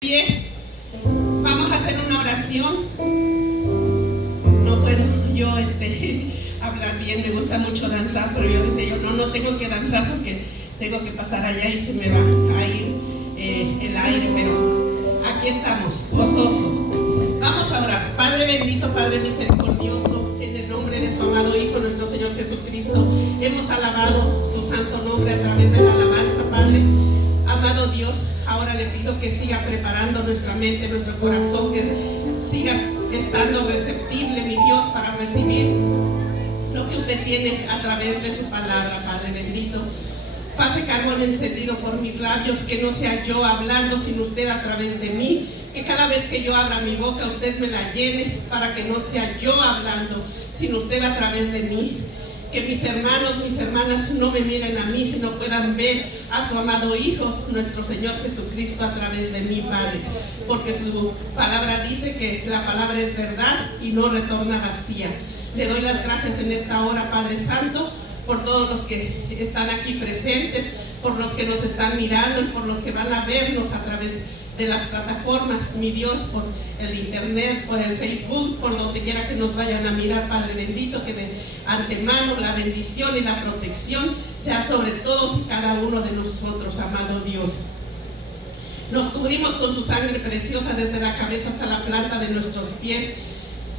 Bien, vamos a hacer una oración. No puedo yo hablar bien, me gusta mucho danzar, pero yo decía no tengo que danzar porque tengo que pasar allá y se me va a ir el aire, pero aquí estamos, gozosos. Vamos a orar. Padre bendito, Padre misericordioso, en el nombre de su amado Hijo, nuestro Señor Jesucristo, hemos alabado su santo nombre a través de la alabanza, Padre. Amado Dios, ahora le pido que siga preparando nuestra mente, nuestro corazón, que sigas estando receptible, mi Dios, para recibir lo que usted tiene a través de su palabra, Padre bendito. Pase carbón encendido por mis labios, que no sea yo hablando, sino usted a través de mí. Que cada vez que yo abra mi boca, usted me la llene, para que no sea yo hablando, sino usted a través de mí. Que mis hermanos, mis hermanas no me miren a mí, sino puedan ver a su amado Hijo, nuestro Señor Jesucristo, a través de mí, Padre. Porque su palabra dice que la palabra es verdad y no retorna vacía. Le doy las gracias en esta hora, Padre Santo, por todos los que están aquí presentes, por los que nos están mirando y por los que van a vernos a través de las plataformas, mi Dios, por el internet, por el Facebook, por donde quiera que nos vayan a mirar, Padre bendito, que de antemano la bendición y la protección sea sobre todos y cada uno de nosotros, amado Dios. Nos cubrimos con su sangre preciosa desde la cabeza hasta la planta de nuestros pies.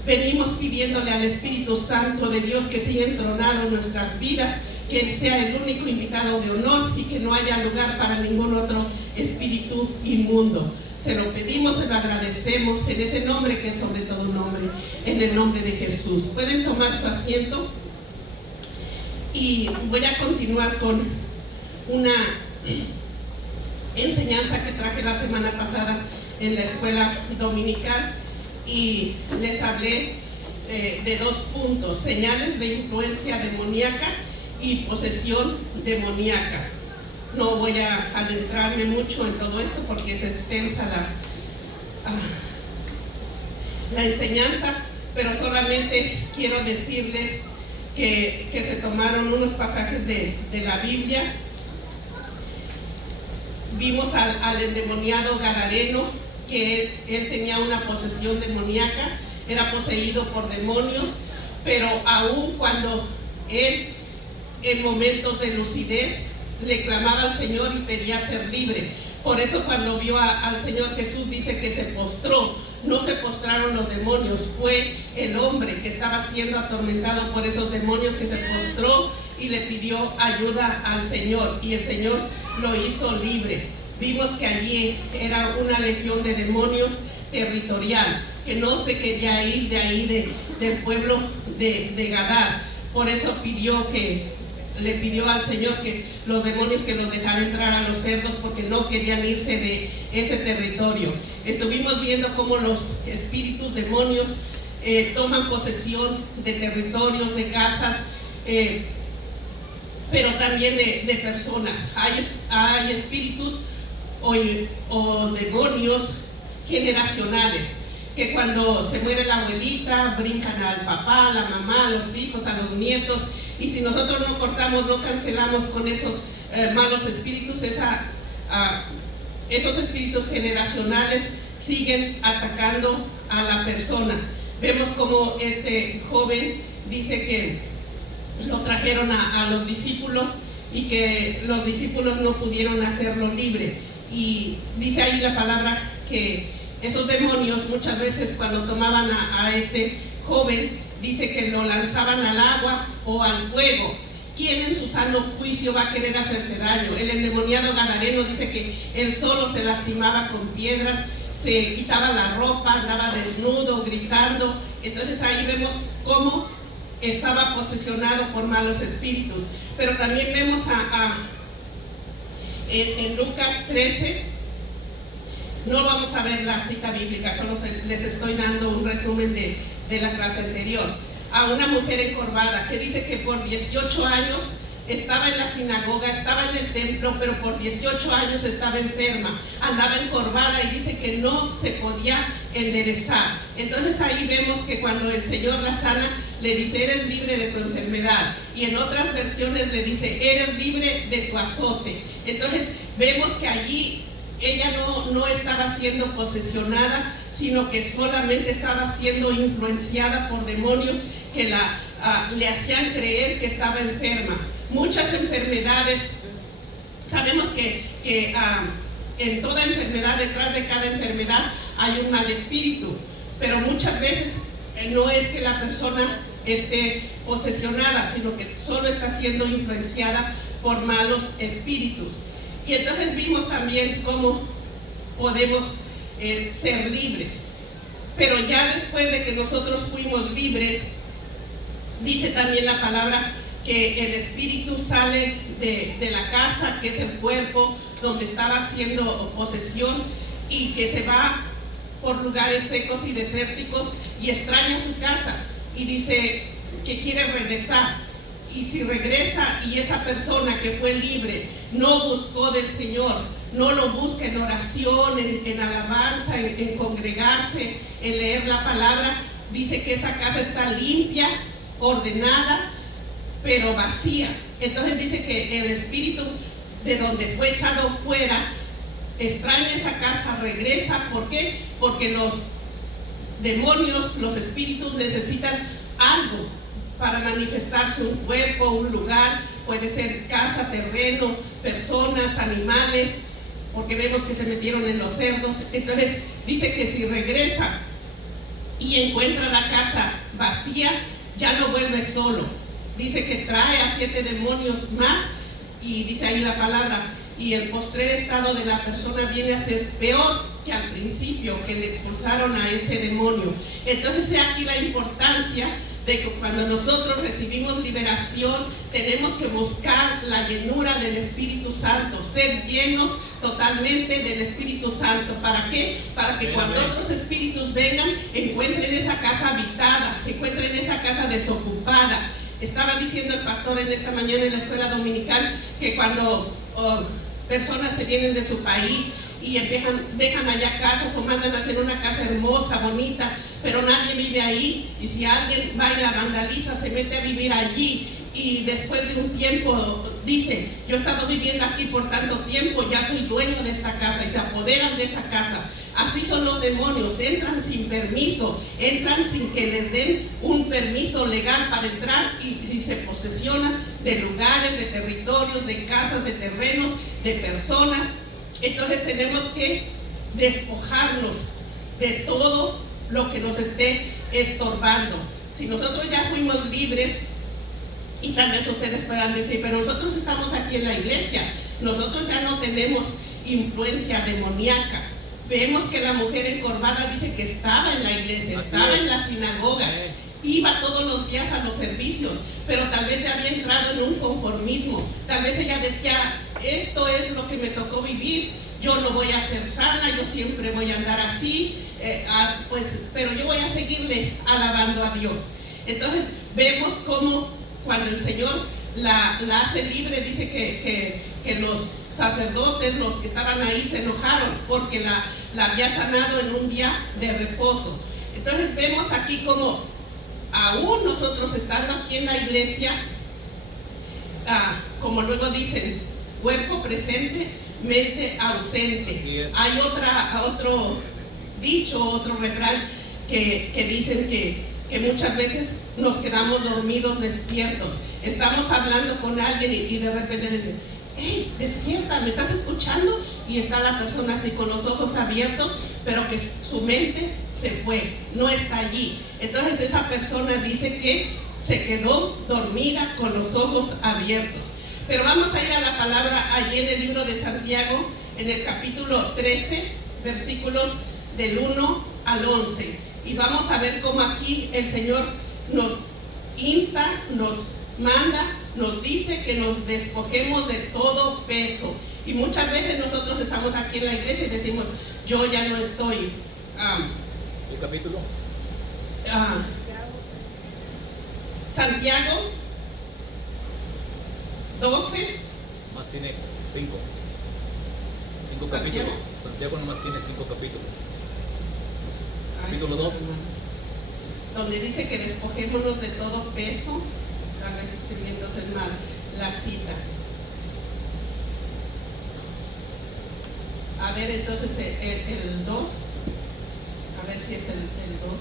Venimos pidiéndole al Espíritu Santo de Dios que sea entronado en nuestras vidas, que Él sea el único invitado de honor y que no haya lugar para ningún otro espíritu inmundo. Se lo pedimos, se lo agradecemos en ese nombre que es sobre todo nombre, en el nombre de Jesús. Pueden tomar su asiento y voy a continuar con una enseñanza que traje la semana pasada en la escuela dominical y les hablé de dos puntos: señales de influencia demoníaca y posesión demoníaca. No voy a adentrarme mucho en todo esto porque es extensa la enseñanza, pero solamente quiero decirles que se tomaron unos pasajes de la Biblia. Vimos al endemoniado gadareno, que él tenía una posesión demoníaca, era poseído por demonios, pero aún cuando él en momentos de lucidez le clamaba al Señor y pedía ser libre. Por eso cuando vio al Señor Jesús dice que se postró. No se postraron los demonios, fue el hombre que estaba siendo atormentado por esos demonios que se postró y le pidió ayuda al Señor, y el Señor lo hizo libre. Vimos que allí era una legión de demonios territorial, que no se quería ir de ahí del pueblo de Gadar. Por eso le pidió al Señor que los demonios que los dejara entrar a los cerdos, porque no querían irse de ese territorio. Estuvimos viendo cómo los espíritus demonios toman posesión de territorios, de casas, pero también de personas. Hay espíritus o demonios generacionales, que cuando se muere la abuelita brincan al papá, a la mamá, a los hijos, a los nietos. Y si nosotros no cortamos, no cancelamos con esos malos espíritus, esos espíritus generacionales siguen atacando a la persona. Vemos como este joven dice que lo trajeron a los discípulos y que los discípulos no pudieron hacerlo libre. Y dice ahí la palabra que esos demonios muchas veces cuando tomaban a este joven, dice que lo lanzaban al agua o al fuego. ¿Quién en su sano juicio va a querer hacerse daño? El endemoniado gadareno dice que él solo se lastimaba con piedras, se quitaba la ropa, andaba desnudo, gritando. Entonces ahí vemos cómo estaba posesionado por malos espíritus. Pero también vemos en Lucas 13, no vamos a ver la cita bíblica, solo les estoy dando un resumen de la clase anterior, a una mujer encorvada que dice que por 18 años estaba en la sinagoga, estaba en el templo, pero por 18 años estaba enferma, andaba encorvada y dice que no se podía enderezar. Entonces ahí vemos que cuando el Señor la sana, le dice: eres libre de tu enfermedad, y en otras versiones le dice: eres libre de tu azote. Entonces vemos que allí ella no estaba siendo posesionada, sino que solamente estaba siendo influenciada por demonios que le hacían creer que estaba enferma. Muchas enfermedades, sabemos que en toda enfermedad, detrás de cada enfermedad hay un mal espíritu, pero muchas veces no es que la persona esté posesionada, sino que solo está siendo influenciada por malos espíritus. Y entonces vimos también cómo podemos ser libres. Pero ya después de que nosotros fuimos libres, dice también la palabra que el espíritu sale de la casa, que es el cuerpo donde estaba haciendo posesión, y que se va por lugares secos y desérticos y extraña su casa y dice que quiere regresar. Y si regresa y esa persona que fue libre no buscó del Señor, no lo busca en oración, en alabanza, en congregarse, en leer la palabra, dice que esa casa está limpia, ordenada, pero vacía. Entonces dice que el espíritu de donde fue echado fuera extraña esa casa, regresa. ¿Por qué? Porque los demonios, los espíritus necesitan algo para manifestarse, un cuerpo, un lugar, puede ser casa, terreno, personas, animales, porque vemos que se metieron en los cerdos. Entonces dice que si regresa y encuentra la casa vacía, ya no vuelve solo. Dice que trae a 7 demonios más, y dice ahí la palabra, y el postrer estado de la persona viene a ser peor que al principio, que le expulsaron a ese demonio. Entonces he aquí la importancia de que cuando nosotros recibimos liberación, tenemos que buscar la llenura del Espíritu Santo, ser llenos totalmente del Espíritu Santo. ¿Para qué? Para que cuando otros espíritus vengan, encuentren esa casa habitada, encuentren esa casa desocupada. Estaba diciendo el pastor en esta mañana en la escuela dominical que cuando personas se vienen de su país y dejan allá casas o mandan a hacer una casa hermosa, bonita, pero nadie vive ahí, y si alguien va y la vandaliza, se mete a vivir allí, y después de un tiempo dice: yo he estado viviendo aquí por tanto tiempo, ya soy dueño de esta casa, y se apoderan de esa casa. Así son los demonios, entran sin permiso, entran sin que les den un permiso legal para entrar, y se posesionan de lugares, de territorios, de casas, de terrenos, de personas. Entonces tenemos que despojarnos de todo lo que nos esté estorbando. Si nosotros ya fuimos libres, y tal vez ustedes puedan decir: pero nosotros estamos aquí en la iglesia, nosotros ya no tenemos influencia demoníaca. Vemos que la mujer encorvada dice que estaba en la iglesia, estaba en la sinagoga, iba todos los días a los servicios, pero tal vez ya había entrado en un conformismo. Tal vez ella decía: esto es lo que me tocó vivir, yo no voy a ser sana, yo siempre voy a andar así, pero yo voy a seguirle alabando a Dios. Entonces vemos cómo cuando el Señor la hace libre, dice que los sacerdotes, los que estaban ahí, se enojaron porque la había sanado en un día de reposo. Entonces vemos aquí como aún nosotros estando aquí en la iglesia, como luego dicen, cuerpo presente, mente ausente. Hay otro dicho, otro refrán que dicen que muchas veces nos quedamos dormidos despiertos. Estamos hablando con alguien y de repente le dicen: hey, despierta, ¿me estás escuchando? Y está la persona así con los ojos abiertos, pero que su mente se fue, no está allí. Entonces esa persona dice que se quedó dormida con los ojos abiertos. Pero vamos a ir a la palabra allí en el libro de Santiago, en el capítulo 13, versículos del 1 al 11. Y vamos a ver cómo aquí el Señor nos insta, nos manda, nos dice que nos despojemos de todo peso. Y muchas veces nosotros estamos aquí en la iglesia y decimos: yo ya no estoy. ¿El capítulo? Santiago 12. Más tiene 5 capítulos. Santiago nomás tiene 5 capítulos. Capítulo 2. Donde dice que despojémonos de todo peso. A veces escribiéndose mal la cita. A ver, entonces el 2. A ver si es el 2.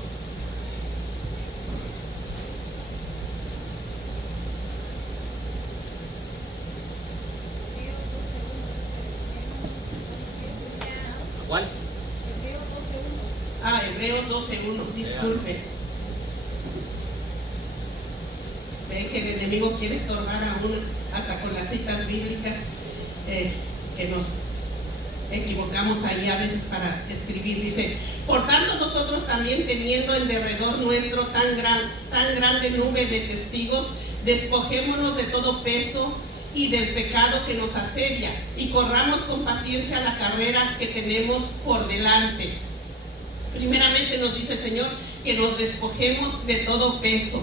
¿Cuál? Hebreos 12:1, disculpe. Ve que el enemigo quiere estorbar a uno, hasta con las citas bíblicas, que nos equivocamos ahí a veces para escribir. Dice: por tanto nosotros también, teniendo en derredor nuestro tan grande nube de testigos, despojémonos de todo peso y del pecado que nos asedia, y corramos con paciencia la carrera que tenemos por delante. Primeramente nos dice el Señor que nos despojemos de todo peso.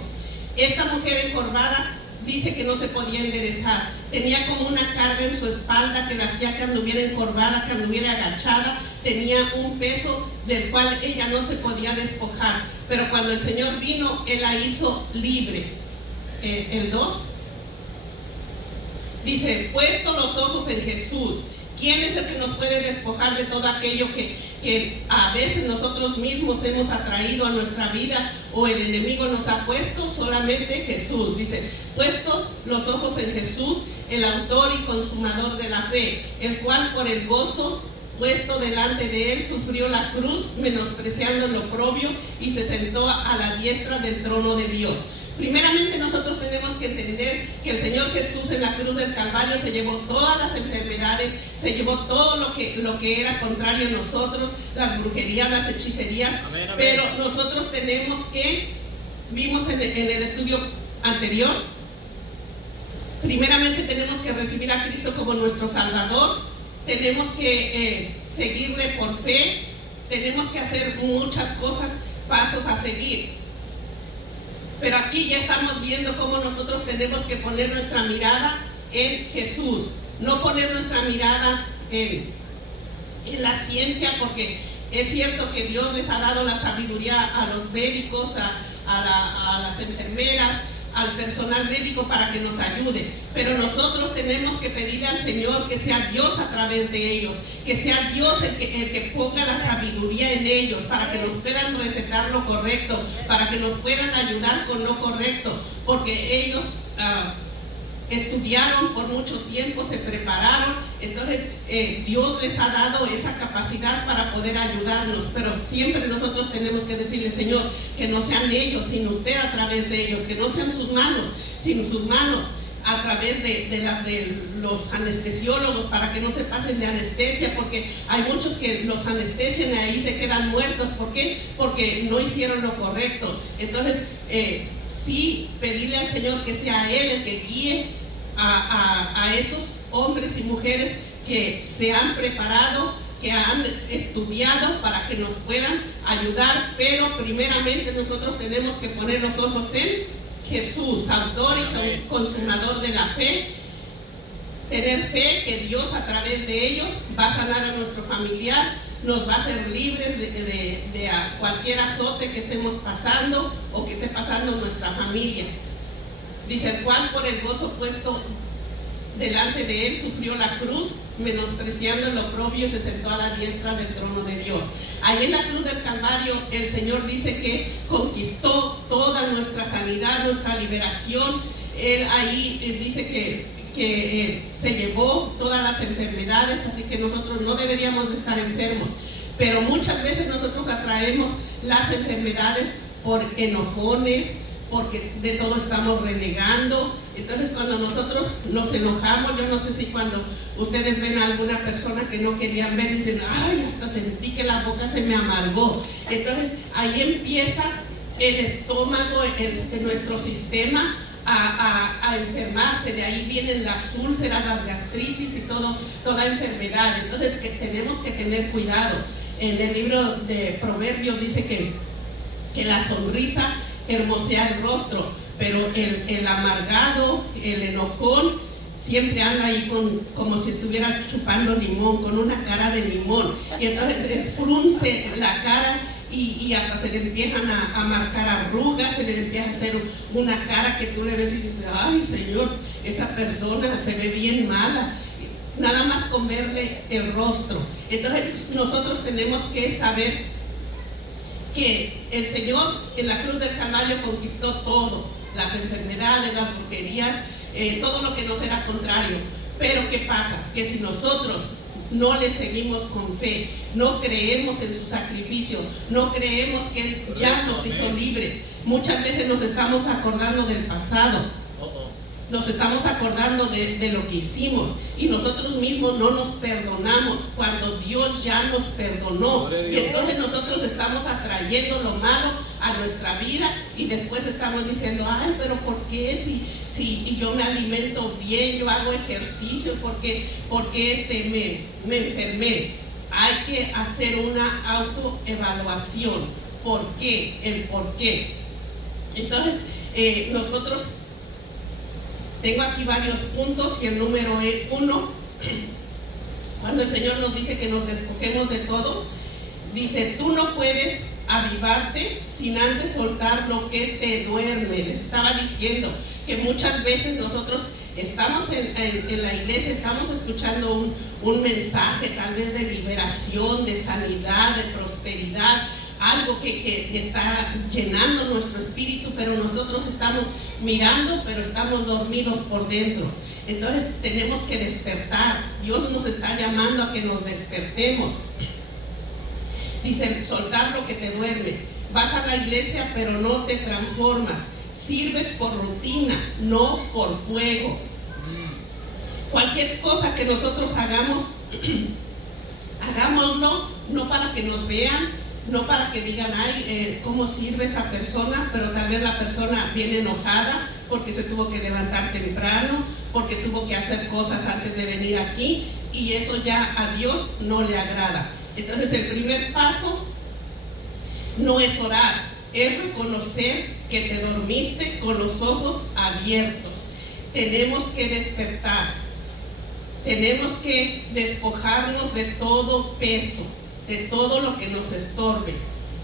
Esta mujer encorvada dice que no se podía enderezar, tenía como una carga en su espalda que la hacía que anduviera encorvada, que anduviera agachada, tenía un peso del cual ella no se podía despojar, pero cuando el Señor vino, Él la hizo libre. El 2 dice: puesto los ojos en Jesús. ¿Quién es el que nos puede despojar de todo aquello que a veces nosotros mismos hemos atraído a nuestra vida o el enemigo nos ha puesto? Solamente Jesús. Dice: puestos los ojos en Jesús, el autor y consumador de la fe, el cual por el gozo puesto delante de él sufrió la cruz, menospreciando lo oprobio, y se sentó a la diestra del trono de Dios. Primeramente nosotros tenemos que entender que el Señor Jesús en la cruz del Calvario se llevó todas las enfermedades, se llevó todo lo que era contrario a nosotros, las brujerías, las hechicerías. Amén, amén. Pero nosotros tenemos que, vimos en el estudio anterior, primeramente tenemos que recibir a Cristo como nuestro Salvador, tenemos que seguirle por fe, tenemos que hacer muchas cosas, pasos a seguir. Pero aquí ya estamos viendo cómo nosotros tenemos que poner nuestra mirada en Jesús, no poner nuestra mirada en la ciencia, porque es cierto que Dios les ha dado la sabiduría a los médicos, a las enfermeras, al personal médico para que nos ayude, pero nosotros tenemos que pedirle al Señor que sea Dios a través de ellos, que sea Dios el que ponga la sabiduría en ellos para que nos puedan recetar lo correcto, para que nos puedan ayudar con lo correcto, porque ellos estudiaron por mucho tiempo, se prepararon, entonces Dios les ha dado esa capacidad para poder ayudarnos, pero siempre nosotros tenemos que decirle: Señor, que no sean ellos, sino usted a través de ellos, que no sean sus manos, sino sus manos a través de las de los anestesiólogos, para que no se pasen de anestesia, porque hay muchos que los anestesian y ahí se quedan muertos. ¿Por qué? Porque no hicieron lo correcto. Entonces, sí, pedirle al Señor que sea Él el que guíe a esos hombres y mujeres que se han preparado, que han estudiado para que nos puedan ayudar, pero primeramente nosotros tenemos que poner los ojos en Jesús, autor y consumador de la fe, tener fe que Dios a través de ellos va a sanar a nuestro familiar, nos va a hacer libres de cualquier azote que estemos pasando o que esté pasando en nuestra familia. Dice: el cual por el gozo puesto delante de él sufrió la cruz, menospreciando lo propio, y se sentó a la diestra del trono de Dios. Ahí en la cruz del Calvario el Señor dice que conquistó toda nuestra sanidad, nuestra liberación. Él ahí dice que se llevó todas las enfermedades, así que nosotros no deberíamos de estar enfermos, pero muchas veces nosotros atraemos las enfermedades por enojones, porque de todo estamos renegando. Entonces cuando nosotros nos enojamos, yo no sé si cuando ustedes ven a alguna persona que no querían ver, dicen: ay, hasta sentí que la boca se me amargó. Entonces ahí empieza el estómago, nuestro sistema a enfermarse. De ahí vienen las úlceras, las gastritis y toda enfermedad. Entonces tenemos que tener cuidado. En el libro de Proverbios dice que la sonrisa hermosea el rostro, pero el amargado, el enojón, siempre anda ahí como si estuviera chupando limón, con una cara de limón, y entonces frunce la cara y hasta se le empiezan a marcar arrugas, se le empieza a hacer una cara que tú le ves y dices: ay, Señor, esa persona se ve bien mala. nada más con verle el rostro. Entonces nosotros tenemos que saber que el Señor en la cruz del Calvario conquistó todo, las enfermedades, las brujerías, todo lo que nos era contrario. Pero ¿qué pasa? Que si nosotros no le seguimos con fe, no creemos en su sacrificio, no creemos que Él ya nos hizo libre, muchas veces nos estamos acordando del pasado, nos estamos acordando de lo que hicimos, y nosotros mismos no nos perdonamos cuando Dios ya nos perdonó. Y entonces nosotros estamos atrayendo lo malo a nuestra vida, y después estamos diciendo, ay, pero ¿por qué si yo me alimento bien, yo hago ejercicio, porque me enfermé? Hay que hacer una autoevaluación. ¿Por qué? El por qué. Entonces nosotros, tengo aquí varios puntos, y el número 1, cuando el Señor nos dice que nos despojemos de todo, dice, tú no puedes avivarte sin antes soltar lo que te duerme. Les estaba diciendo que muchas veces nosotros estamos en la iglesia, estamos escuchando un mensaje tal vez de liberación, de sanidad, de prosperidad, algo que está llenando nuestro espíritu, pero nosotros estamos mirando, pero estamos dormidos por dentro. Entonces tenemos que despertar. Dios nos está llamando a que nos despertemos. Dice, soltar lo que te duerme. Vas a la iglesia, pero no te transformas. Sirves por rutina, no por fuego. Cualquier cosa que nosotros hagamos, hagámoslo no para que nos vean, no para que digan, ay, ¿cómo sirve esa persona? Pero tal vez la persona viene enojada porque se tuvo que levantar temprano, porque tuvo que hacer cosas antes de venir aquí, y eso ya a Dios no le agrada. Entonces el primer paso no es orar, es reconocer que te dormiste con los ojos abiertos. Tenemos que despertar, tenemos que despojarnos de todo peso, de todo lo que nos estorbe.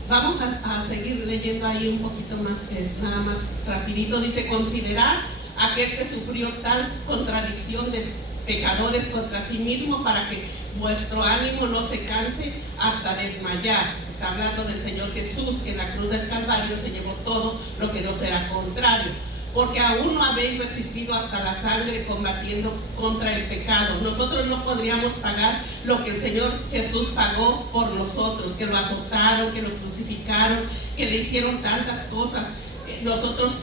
Vamos a seguir leyendo ahí un poquito más, nada más rapidito. Dice, considerar aquel que sufrió tal contradicción de pecadores contra sí mismo, para que vuestro ánimo no se canse hasta desmayar. Está hablando del Señor Jesús, que en la cruz del Calvario se llevó todo lo que nos era contrario. Porque aún no habéis resistido hasta la sangre combatiendo contra el pecado. Nosotros no podríamos pagar lo que el Señor Jesús pagó por nosotros, que lo azotaron, que lo crucificaron, que le hicieron tantas cosas. Nosotros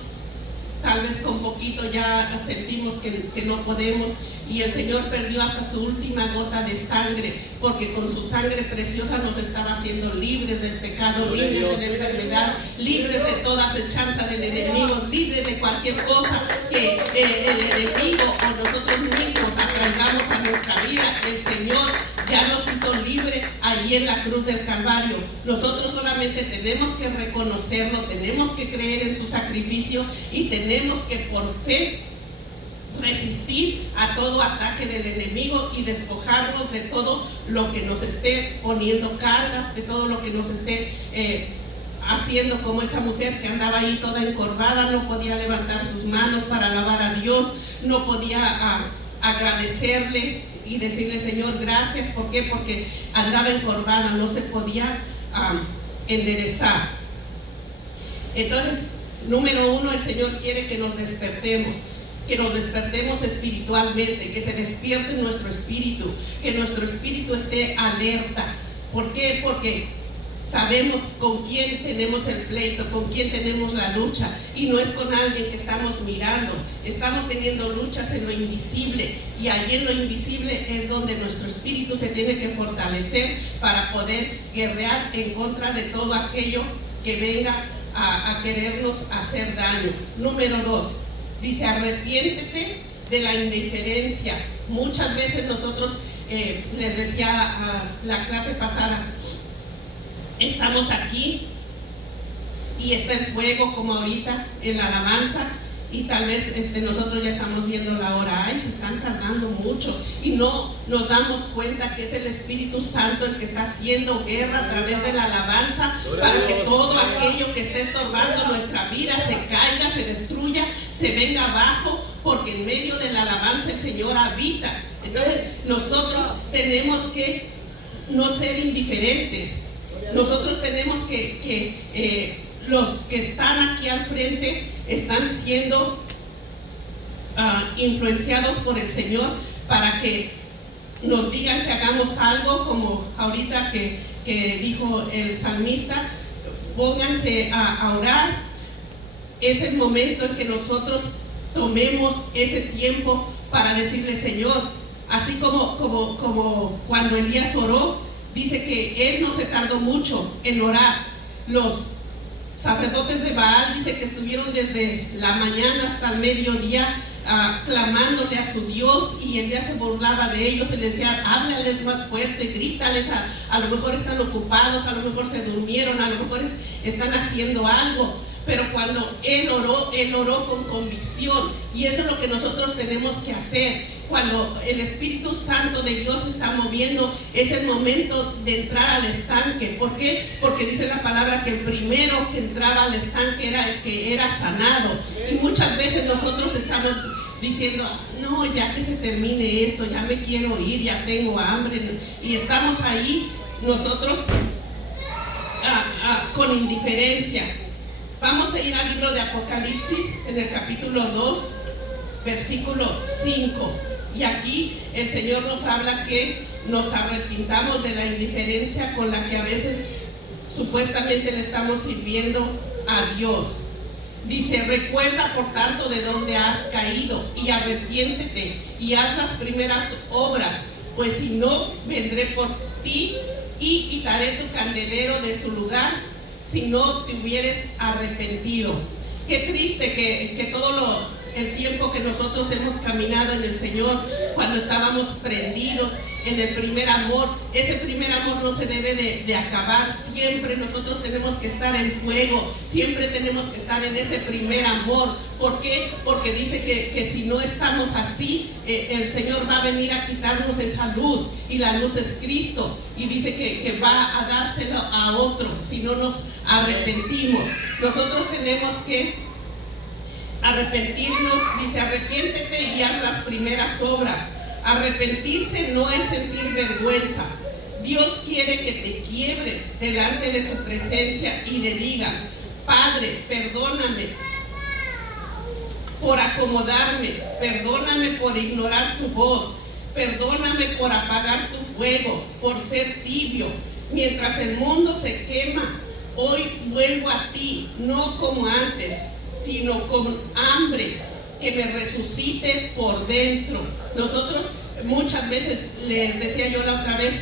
tal vez con poquito ya sentimos que no podemos, y el Señor perdió hasta su última gota de sangre, porque con su sangre preciosa nos estaba haciendo libres del pecado, libres de la enfermedad, libres de toda acechanza del enemigo, libres de cualquier cosa que el enemigo o nosotros mismos atraigamos a nuestra vida. El Señor ya nos hizo libre allí en la cruz del Calvario. Nosotros solamente tenemos que reconocerlo, tenemos que creer en su sacrificio, y tenemos que por fe resistir a todo ataque del enemigo y despojarnos de todo lo que nos esté poniendo carga, de todo lo que nos esté haciendo como esa mujer que andaba ahí toda encorvada, no podía levantar sus manos para alabar a Dios, no podía agradecerle y decirle, Señor, gracias. ¿Por qué? Porque andaba encorvada, no se podía enderezar. Entonces, número 1, el Señor quiere que nos despertemos espiritualmente, que se despierte nuestro espíritu, que nuestro espíritu esté alerta. ¿Por qué? Porque sabemos con quién tenemos el pleito, con quién tenemos la lucha, y no es con alguien que estamos mirando. Estamos teniendo luchas en lo invisible, y allí en lo invisible es donde nuestro espíritu se tiene que fortalecer para poder guerrear en contra de todo aquello que venga a querernos hacer daño. Número 2, dice, arrepiéntete de la indiferencia. Muchas veces nosotros, les decía a la clase pasada, estamos aquí y está el fuego como ahorita en la alabanza, y tal vez nosotros ya estamos viendo la hora, ay, se están tardando mucho, y no nos damos cuenta que es el Espíritu Santo el que está haciendo guerra a través de la alabanza, para que todo aquello que esté estorbando nuestra vida se caiga, se destruya, se venga abajo, porque en medio de la alabanza el Señor habita. Entonces nosotros tenemos que no ser indiferentes. Nosotros tenemos que los que están aquí al frente están siendo influenciados por el Señor para que nos digan que hagamos algo, como ahorita que dijo el salmista, pónganse a orar. Es el momento en que nosotros tomemos ese tiempo para decirle: Señor, así como cuando Elías oró, dice que él no se tardó mucho en orar. Los sacerdotes de Baal dice que estuvieron desde la mañana hasta el mediodía clamándole a su Dios, y Elías se burlaba de ellos y les decía: háblales más fuerte, grítales, a lo mejor están ocupados, a lo mejor se durmieron, a lo mejor están haciendo algo. Pero cuando él oró con convicción, y eso es lo que nosotros tenemos que hacer. Cuando el Espíritu Santo de Dios se está moviendo, es el momento de entrar al estanque. ¿Por qué? Porque dice la palabra que el primero que entraba al estanque era el que era sanado. Y muchas veces nosotros estamos diciendo: no, ya que se termine esto, ya me quiero ir, ya tengo hambre. Y estamos ahí nosotros con indiferencia. Vamos a ir al libro de Apocalipsis, en el capítulo 2, versículo 5. Y aquí el Señor nos habla que nos arrepintamos de la indiferencia con la que a veces supuestamente le estamos sirviendo a Dios. Dice: recuerda por tanto de dónde has caído, y arrepiéntete y haz las primeras obras, pues si no, vendré por ti y quitaré tu candelero de su lugar, si no te hubieres arrepentido. Qué triste que todo el tiempo que nosotros hemos caminado en el Señor, cuando estábamos prendidos en el primer amor, ese primer amor no se debe de acabar. Siempre nosotros tenemos que estar en fuego, siempre tenemos que estar en ese primer amor. ¿Por qué? Porque dice que si no estamos así, el Señor va a venir a quitarnos esa luz, y la luz es Cristo, y dice que va a dárselo a otro si no nos arrepentimos. Nosotros tenemos que arrepentirnos. Dice: arrepiéntete y haz las primeras obras. Arrepentirse no es sentir vergüenza. Dios quiere que te quiebres delante de su presencia y le digas: Padre, perdóname por acomodarme, perdóname por ignorar tu voz, perdóname por apagar tu fuego, por ser tibio. Mientras el mundo se quema, hoy vuelvo a ti, no como antes, sino con hambre, que me resucite por dentro. Nosotros muchas veces, les decía yo la otra vez,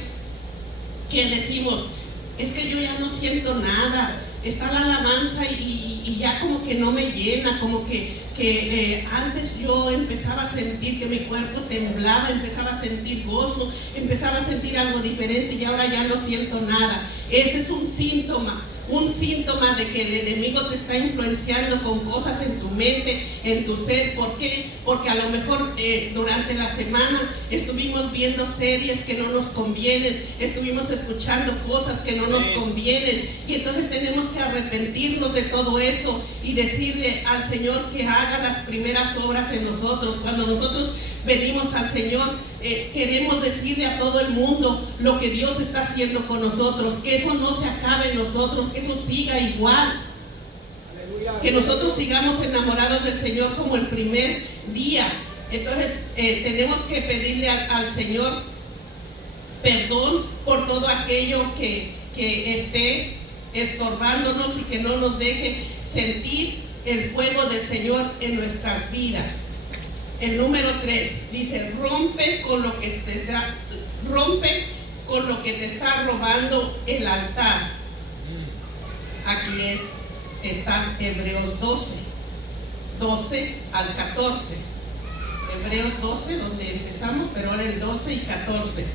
que decimos: es que yo ya no siento nada, está la alabanza y ya como que no me llena, como que antes yo empezaba a sentir que mi cuerpo temblaba, empezaba a sentir gozo, empezaba a sentir algo diferente, y ahora ya no siento nada. Ese es un síntoma de que el enemigo te está influenciando con cosas en tu mente, en tu ser. ¿Por qué? Porque a lo mejor durante la semana estuvimos viendo series que no nos convienen, estuvimos escuchando cosas que no nos convienen, y entonces tenemos que arrepentirnos de todo eso y decirle al Señor que haga las primeras obras en nosotros. Cuando nosotros venimos al Señor, queremos decirle a todo el mundo lo que Dios está haciendo con nosotros, que eso no se acabe en nosotros, que eso siga igual. Aleluya. Que nosotros sigamos enamorados del Señor como el primer día. Entonces tenemos que pedirle al Señor perdón por todo aquello que esté estorbándonos y que no nos deje sentir el fuego del Señor en nuestras vidas. El número 3 dice: rompe con lo que te está robando el altar. Aquí está Hebreos 12 al 14. Hebreos 12, donde empezamos, pero ahora el 12 y 14.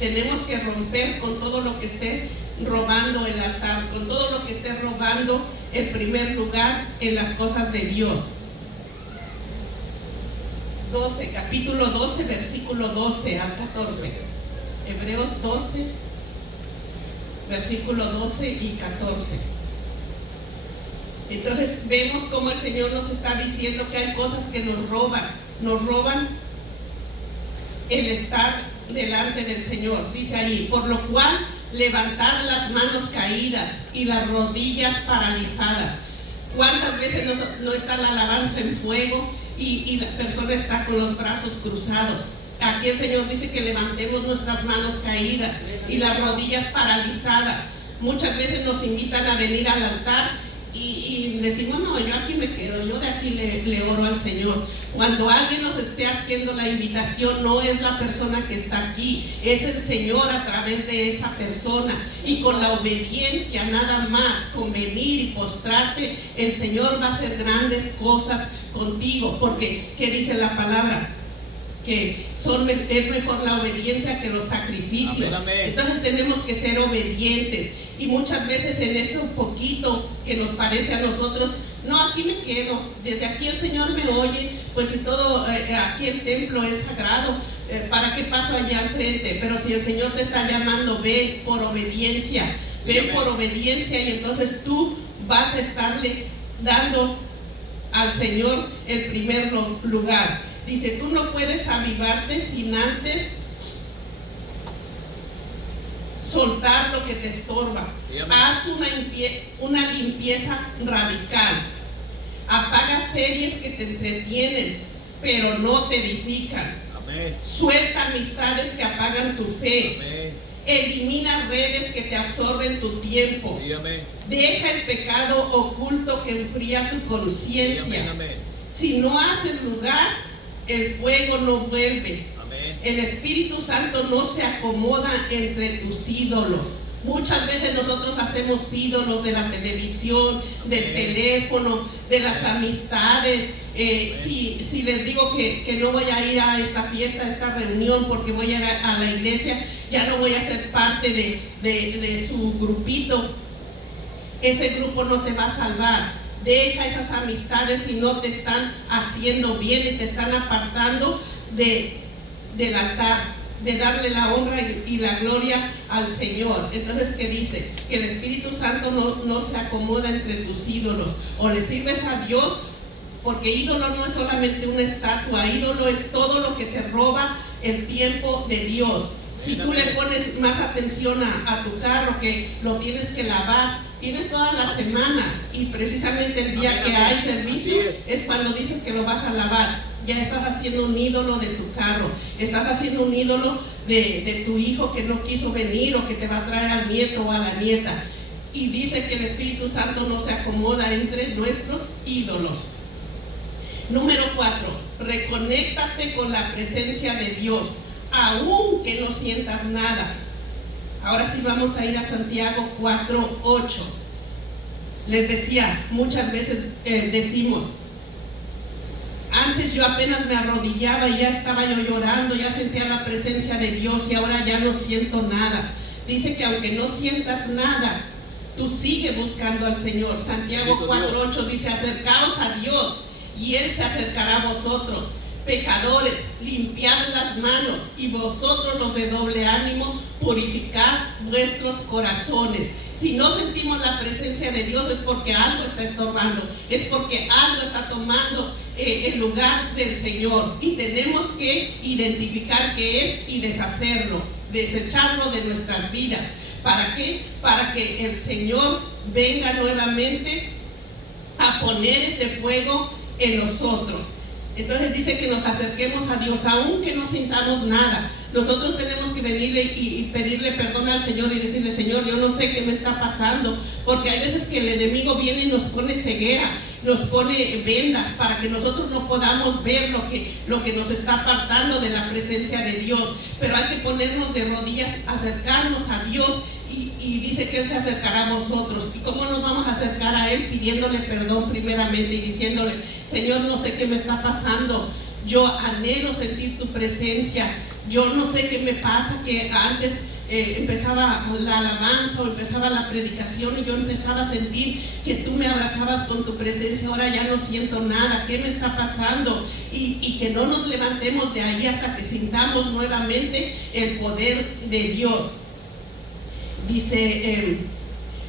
Tenemos que romper con todo lo que esté robando el altar, con todo lo que esté robando el primer lugar en las cosas de Dios. Capítulo 12, versículo 12 al 14. Hebreos 12, versículo 12 y 14. Entonces vemos cómo el Señor nos está diciendo que hay cosas que nos roban el estar delante del Señor. Dice ahí, por lo cual levantad las manos caídas y las rodillas paralizadas. ¿Cuántas veces no está la alabanza en fuego y la persona está con los brazos cruzados? Aquí el Señor dice que levantemos nuestras manos caídas y las rodillas paralizadas. Muchas veces nos invitan a venir al altar y decimos, no, yo aquí me quedo, yo de aquí le oro al Señor. Cuando alguien nos esté haciendo la invitación, no es la persona que está aquí, es el Señor a través de esa persona. Y con la obediencia nada más, con venir y postrarte, el Señor va a hacer grandes cosas contigo. Porque, ¿qué dice la palabra? Que es mejor la obediencia que los sacrificios. Amén, amén. Entonces tenemos que ser obedientes. Y muchas veces en eso poquito que nos parece a nosotros, no, aquí me quedo, desde aquí el Señor me oye, pues si todo aquí el templo es sagrado, ¿para qué paso allá al frente? Pero si el Señor te está llamando, ven por obediencia, ven por obediencia, y entonces tú vas a estarle dando al Señor el primer lugar. Dice, tú no puedes avivarte sin antes soltar lo que te estorba. Haz una limpieza radical. Apaga series que te entretienen, pero no te edifican. Amén. Suelta amistades que apagan tu fe. Amén. Elimina redes que te absorben tu tiempo. Sí, amén. Deja el pecado oculto que enfría tu conciencia. Sí, amén, amén. Si no haces lugar, el fuego no vuelve. Amén. El Espíritu Santo no se acomoda entre tus ídolos. Muchas veces nosotros hacemos ídolos de la televisión, del teléfono, de las amistades. Si les digo que no voy a ir a esta fiesta, a esta reunión, porque voy a ir a la iglesia, ya no voy a ser parte de su grupito. Ese grupo no te va a salvar. Deja esas amistades si no te están haciendo bien y te están apartando del altar, de darle la honra y la gloria al Señor. Entonces, ¿qué dice? Que el Espíritu Santo no se acomoda entre tus ídolos. O le sirves a Dios, porque ídolo no es solamente una estatua, ídolo es todo lo que te roba el tiempo de Dios. Si tú le pones más atención a tu carro, que lo tienes que lavar, tienes toda la semana, y precisamente el día que hay servicio es cuando dices que lo vas a lavar. Ya estás haciendo un ídolo de tu carro, estás haciendo un ídolo de tu hijo que no quiso venir, o que te va a traer al nieto o a la nieta. Y dice que el Espíritu Santo no se acomoda entre nuestros ídolos. Número 4, reconéctate con la presencia de Dios, aunque no sientas nada. Ahora sí vamos a ir a Santiago 4:8. Les decía, muchas veces decimos, antes yo apenas me arrodillaba y ya estaba yo llorando, ya sentía la presencia de Dios, y ahora ya no siento nada. Dice que aunque no sientas nada, tú sigue buscando al Señor. Santiago 4:8 dice, acercaos a Dios y Él se acercará a vosotros. Pecadores, limpiad las manos, y vosotros los de doble ánimo, purificad vuestros corazones. Si no sentimos la presencia de Dios, es porque algo está estorbando, es porque algo está tomando el lugar del Señor, y tenemos que identificar qué es y deshacerlo, desecharlo de nuestras vidas. ¿Para qué? Para que el Señor venga nuevamente a poner ese fuego en nosotros. Entonces dice que nos acerquemos a Dios, aunque no sintamos nada. Nosotros tenemos que venirle y pedirle perdón al Señor y decirle, Señor, yo no sé qué me está pasando, porque hay veces que el enemigo viene y nos pone ceguera, nos pone vendas para que nosotros no podamos ver lo que nos está apartando de la presencia de Dios. Pero hay que ponernos de rodillas, acercarnos a Dios, y dice que Él se acercará a vosotros. ¿Y cómo nos vamos a acercar a Él? Pidiéndole perdón primeramente y diciéndole, Señor, no sé qué me está pasando, yo anhelo sentir tu presencia, yo no sé qué me pasa, que antes empezaba la alabanza o empezaba la predicación y yo empezaba a sentir que tú me abrazabas con tu presencia, ahora ya no siento nada, ¿qué me está pasando? Y que no nos levantemos de ahí hasta que sintamos nuevamente el poder de Dios. Dice,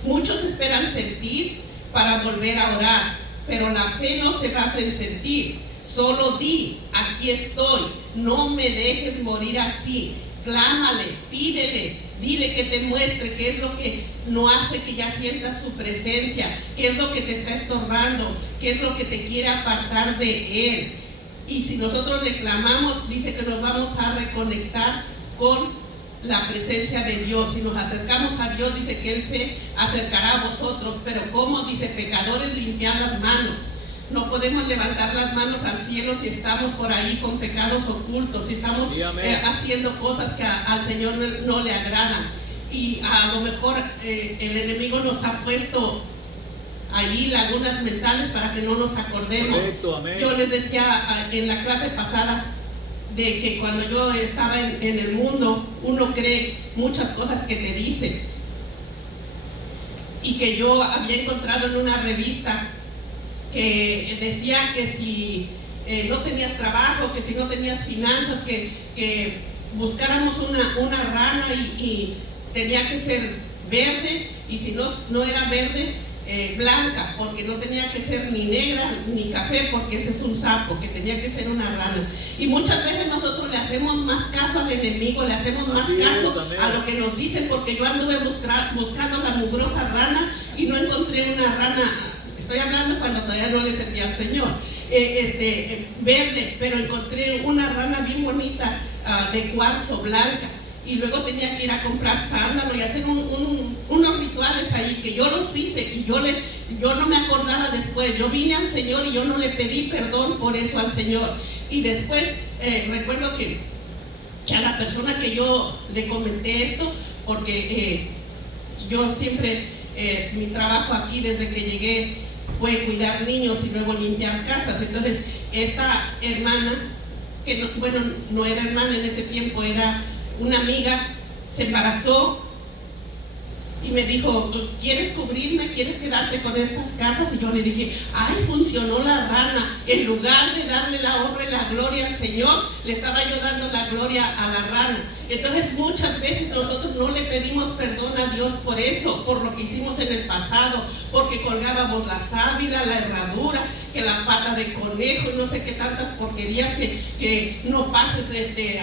muchos esperan sentir para volver a orar, pero la fe no se basa en sentir, Solo di, aquí estoy, no me dejes morir así. Clámale, pídele, dile que te muestre qué es lo que no hace que ya sientas su presencia, qué es lo que te está estorbando, qué es lo que te quiere apartar de Él. Y si nosotros le clamamos, dice que nos vamos a reconectar con la presencia de Dios. Si nos acercamos a Dios, dice que Él se acercará a vosotros. Pero ¿cómo? Dice, pecadores, limpiad las manos. No podemos levantar las manos al cielo si estamos por ahí con pecados ocultos, si estamos haciendo cosas que al Señor no le agradan. Y a lo mejor el enemigo nos ha puesto ahí lagunas mentales para que no nos acordemos. Correcto, amén. Yo les decía en la clase pasada de que cuando yo estaba en el mundo, uno cree muchas cosas que te dicen. Y que yo había encontrado en una revista que decía que si no tenías trabajo, que si no tenías finanzas, que buscáramos una rana y tenía que ser verde, y si no era verde, blanca, porque no tenía que ser ni negra ni café, porque ese es un sapo, que tenía que ser una rana. Y muchas veces nosotros le hacemos más caso al enemigo, le hacemos más caso a lo que nos dicen, porque yo anduve buscando la mugrosa rana y no encontré una rana. Estoy hablando cuando todavía no le servía al Señor, verde, pero encontré una rana bien bonita, de cuarzo, blanca. Y luego tenía que ir a comprar sándalo y hacer unos rituales ahí que yo los hice, y yo no me acordaba después. Yo vine al Señor y yo no le pedí perdón por eso al Señor. Y después recuerdo que a la persona que yo le comenté esto, porque yo siempre, mi trabajo aquí desde que llegué fue cuidar niños y luego limpiar casas. Entonces esta hermana, que no era hermana en ese tiempo, era una amiga, se embarazó y me dijo, ¿quieres cubrirme? ¿Quieres quedarte con estas casas? Y yo le dije, ay, funcionó la rana. En lugar de darle la honra y la gloria al Señor, le estaba yo dando la gloria a la rana. Entonces muchas veces nosotros no le pedimos perdón a Dios por eso, por lo que hicimos en el pasado, porque colgábamos la sábila, la herradura, que la pata de conejo y no sé qué tantas porquerías, que no pases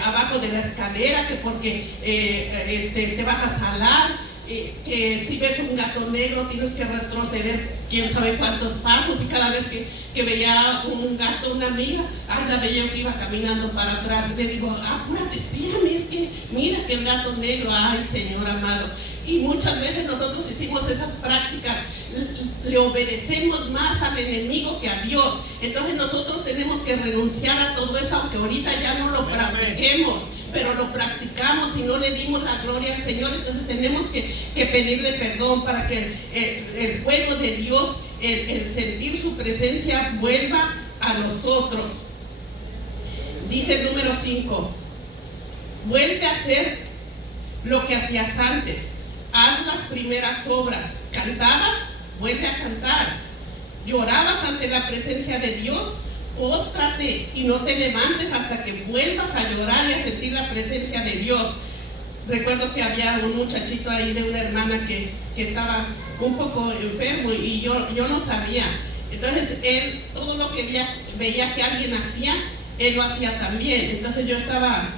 abajo de la escalera, que porque te vas a salar. Que si ves un gato negro tienes que retroceder quién sabe cuántos pasos, y cada vez que veía un gato, una amiga, la veía que iba caminando para atrás, y le digo, apúrate, espérame, es que mira que el gato negro, ay Señor amado. Y muchas veces nosotros hicimos esas prácticas, le obedecemos más al enemigo que a Dios. Entonces nosotros tenemos que renunciar a todo eso, aunque ahorita ya no lo practiquemos, pero lo practicamos y no le dimos la gloria al Señor. Entonces tenemos que pedirle perdón para que el fuego de Dios, el sentir su presencia, vuelva a nosotros. Dice el número 5, vuelve a hacer lo que hacías antes, haz las primeras obras, cantabas, vuelve a cantar, llorabas ante la presencia de Dios, póstrate y no te levantes hasta que vuelvas a llorar y a sentir la presencia de Dios. Recuerdo que había un muchachito ahí de una hermana que estaba un poco enfermo, y yo no sabía. Entonces él, todo lo que veía que alguien hacía, él lo hacía también. Entonces yo estaba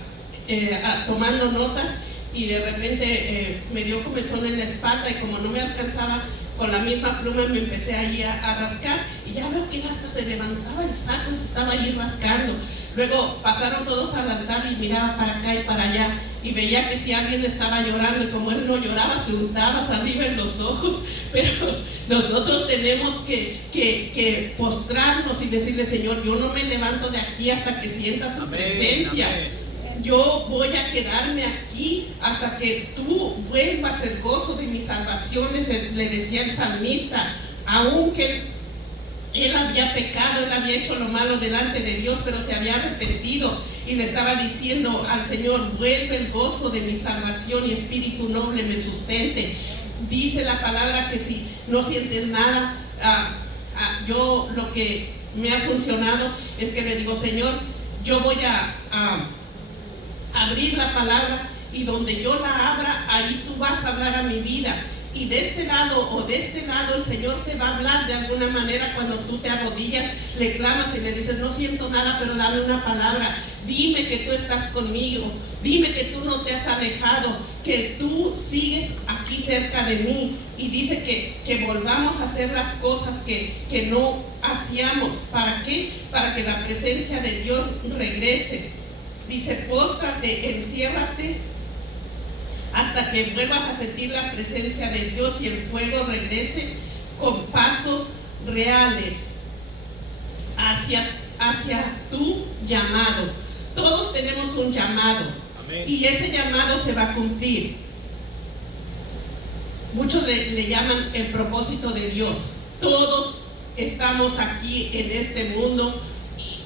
tomando notas, y de repente me dio comezón en la espalda, y como no me alcanzaba con la misma pluma, me empecé ahí a rascar, y ya veo que él hasta se levantaba el saco y se estaba ahí rascando. Luego pasaron todos al altar y miraba para acá y para allá, y veía que si alguien estaba llorando, y como él no lloraba, se untaba saliva en los ojos. Pero nosotros tenemos que postrarnos y decirle, Señor, yo no me levanto de aquí hasta que sienta tu presencia. Amén. Yo voy a quedarme aquí hasta que tú vuelvas el gozo de mis salvaciones. Le decía el salmista, aunque él había pecado, él había hecho lo malo delante de Dios, pero se había arrepentido, y le estaba diciendo al Señor, vuelve el gozo de mi salvación y espíritu noble me sustente. Dice la palabra que si no sientes nada, yo lo que me ha funcionado es que le digo, Señor, yo voy a abrir la palabra, y donde yo la abra, ahí tú vas a hablar a mi vida. y de este lado o de este lado el Señor te va a hablar de alguna manera cuando tú te arrodillas, le clamas y le dices, no siento nada, pero dame una palabra, dime que tú estás conmigo, dime que tú no te has alejado, que tú sigues aquí cerca de mí. Y dice que volvamos a hacer las cosas que no hacíamos. ¿Para qué? Para que la presencia de Dios regrese. Dice, póstrate, enciérrate hasta que vuelvas a sentir la presencia de Dios y el fuego regrese con pasos reales hacia tu llamado. Todos tenemos un llamado. Amén. Y ese llamado se va a cumplir. Muchos le llaman el propósito de Dios. Todos estamos aquí en este mundo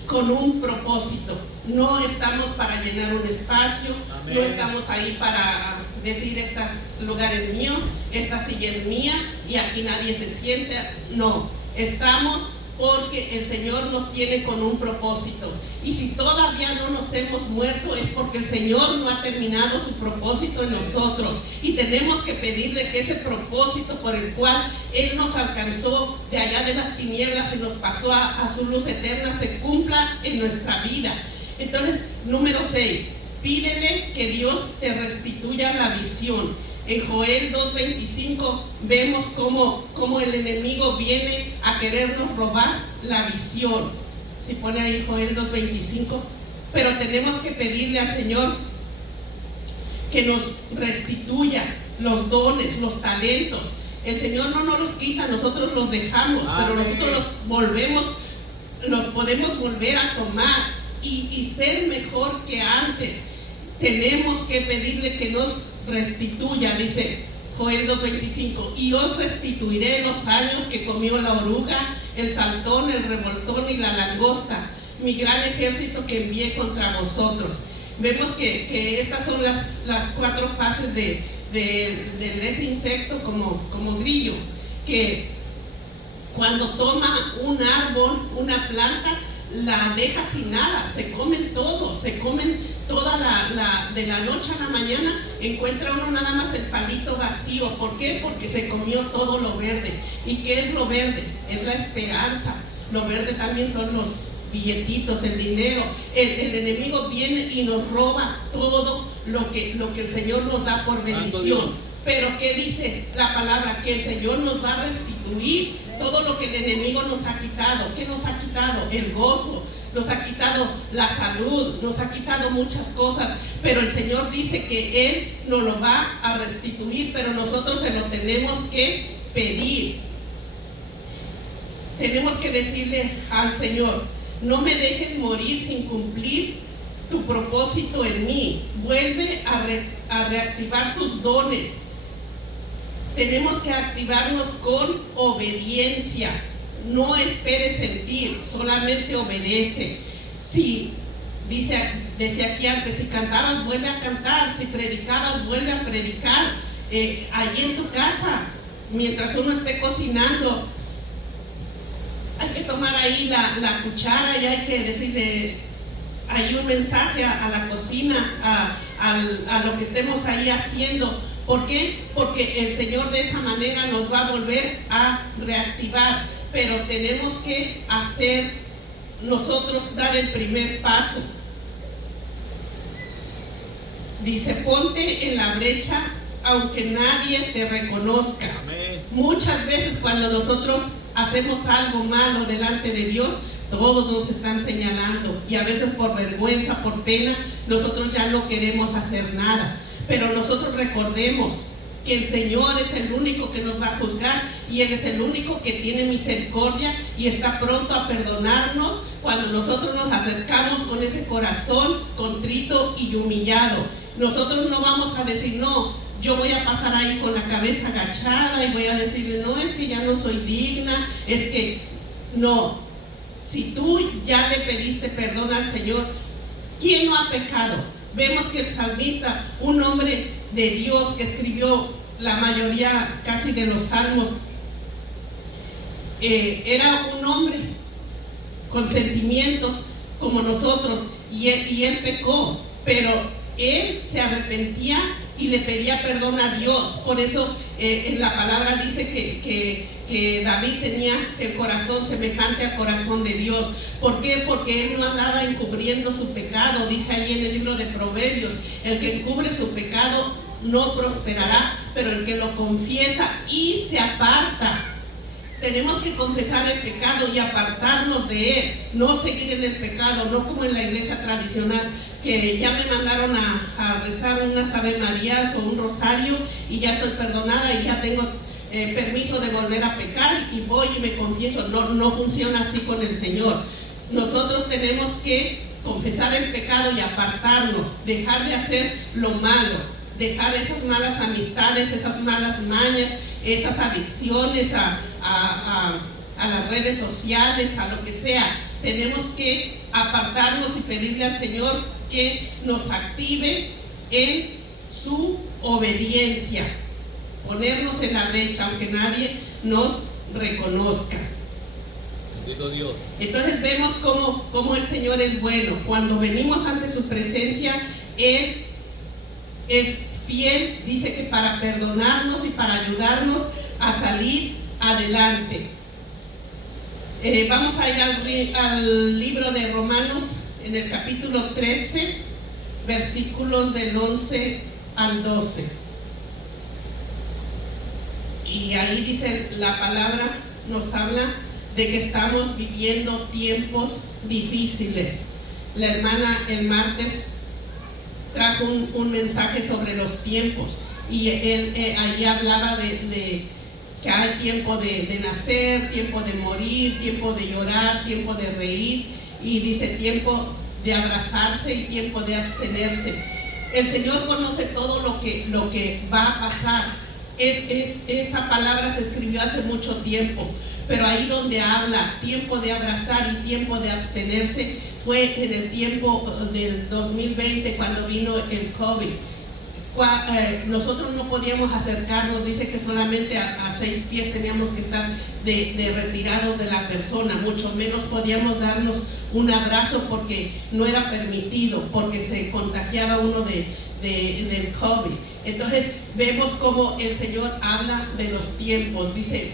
con un propósito. No estamos para llenar un espacio. Amén. No estamos ahí para decir, este lugar es mío, esta silla es mía y aquí nadie se siente. No, estamos porque el Señor nos tiene con un propósito. Y si todavía no nos hemos muerto es porque el Señor no ha terminado su propósito en nosotros. Y tenemos que pedirle que ese propósito por el cual Él nos alcanzó de allá de las tinieblas y nos pasó a su luz eterna se cumpla en nuestra vida. Entonces, número 6, pídele que Dios te restituya la visión. En Joel 2:25 vemos cómo el enemigo viene a querernos robar la visión. Si pone ahí Joel 2:25, pero tenemos que pedirle al Señor que nos restituya los dones, los talentos. El Señor no nos los quita, nosotros los dejamos. Amén. Pero nosotros los podemos volver a tomar y ser mejor que antes. Tenemos que pedirle que nos restituya, dice Joel 2:25, y os restituiré los años que comió la oruga, el saltón, el revoltón y la langosta, mi gran ejército que envié contra vosotros. Vemos que estas son las 4 fases de ese insecto como grillo, que cuando toma un árbol, una planta, la deja sin nada, se comen todo, se comen toda de la noche a la mañana, encuentra uno nada más el palito vacío. ¿Por qué? Porque se comió todo lo verde. ¿Y qué es lo verde? Es la esperanza. Lo verde también son los billetitos, el dinero. El enemigo viene y nos roba todo lo que el Señor nos da por bendición. Pero ¿qué dice la palabra? Que el Señor nos va a restituir todo lo que el enemigo nos ha quitado. ¿Qué nos ha quitado? El gozo, nos ha quitado la salud, nos ha quitado muchas cosas. Pero el Señor dice que Él nos lo va a restituir, pero nosotros se lo tenemos que pedir. Tenemos que decirle al Señor, no me dejes morir sin cumplir tu propósito en mí. Vuelve a reactivar tus dones. Tenemos que activarnos con obediencia. No esperes sentir, solamente obedece. Si decía aquí antes, si cantabas, vuelve a cantar. Si predicabas, vuelve a predicar. Allí en tu casa, mientras uno esté cocinando, hay que tomar ahí la cuchara y hay que decirle, hay un mensaje a la cocina, a lo que estemos ahí haciendo. ¿Por qué? Porque el Señor de esa manera nos va a volver a reactivar, pero tenemos que nosotros dar el primer paso. Dice, ponte en la brecha aunque nadie te reconozca. Amén. Muchas veces cuando nosotros hacemos algo malo delante de Dios, todos nos están señalando y a veces por vergüenza, por pena, nosotros ya no queremos hacer nada. Pero nosotros recordemos que el Señor es el único que nos va a juzgar y Él es el único que tiene misericordia y está pronto a perdonarnos cuando nosotros nos acercamos con ese corazón contrito y humillado. Nosotros no vamos a decir, no, yo voy a pasar ahí con la cabeza agachada y voy a decirle, no, es que ya no soy digna, es que no. Si tú ya le pediste perdón al Señor, ¿quién no ha pecado? Vemos que el salmista, un hombre de Dios que escribió la mayoría casi de los salmos, era un hombre con sentimientos como nosotros y él pecó, pero él se arrepentía y le pedía perdón a Dios. Por eso En la palabra dice que David tenía el corazón semejante al corazón de Dios. ¿Por qué? Porque él no andaba encubriendo su pecado. Dice ahí en el libro de Proverbios, el que encubre su pecado no prosperará, pero el que lo confiesa y se aparta. Tenemos que confesar el pecado y apartarnos de él, no seguir en el pecado, no como en la iglesia tradicional, que ya me mandaron a rezar unas Ave Marías o un rosario y ya estoy perdonada y ya tengo permiso de volver a pecar y voy y me confieso. No funciona así con el Señor. Nosotros tenemos que confesar el pecado y apartarnos, dejar de hacer lo malo, dejar esas malas amistades, esas malas mañas, esas adicciones a las redes sociales, a lo que sea. Tenemos que apartarnos y pedirle al Señor que nos active en su obediencia, ponernos en la brecha aunque nadie nos reconozca. Bendito Dios. Entonces vemos cómo el Señor es bueno. Cuando venimos ante su presencia, Él es fiel, dice que para perdonarnos y para ayudarnos a salir adelante. Vamos a ir al libro de Romanos, en el capítulo 13, versículos del 11 al 12. Y ahí dice la palabra, nos habla de que estamos viviendo tiempos difíciles. La hermana el martes trajo un mensaje sobre los tiempos y él ahí hablaba de que hay tiempo de nacer, tiempo de morir, tiempo de llorar, tiempo de reír, y dice tiempo de abrazarse y tiempo de abstenerse. El Señor conoce todo lo que va a pasar. Esa palabra se escribió hace mucho tiempo, pero ahí donde habla tiempo de abrazar y tiempo de abstenerse fue en el tiempo del 2020, cuando vino el COVID. Nosotros no podíamos acercarnos, dice que solamente a 6 pies teníamos que estar de retirados de la persona, mucho menos podíamos darnos un abrazo porque no era permitido, porque se contagiaba uno del COVID. Entonces vemos cómo el Señor habla de los tiempos, dice: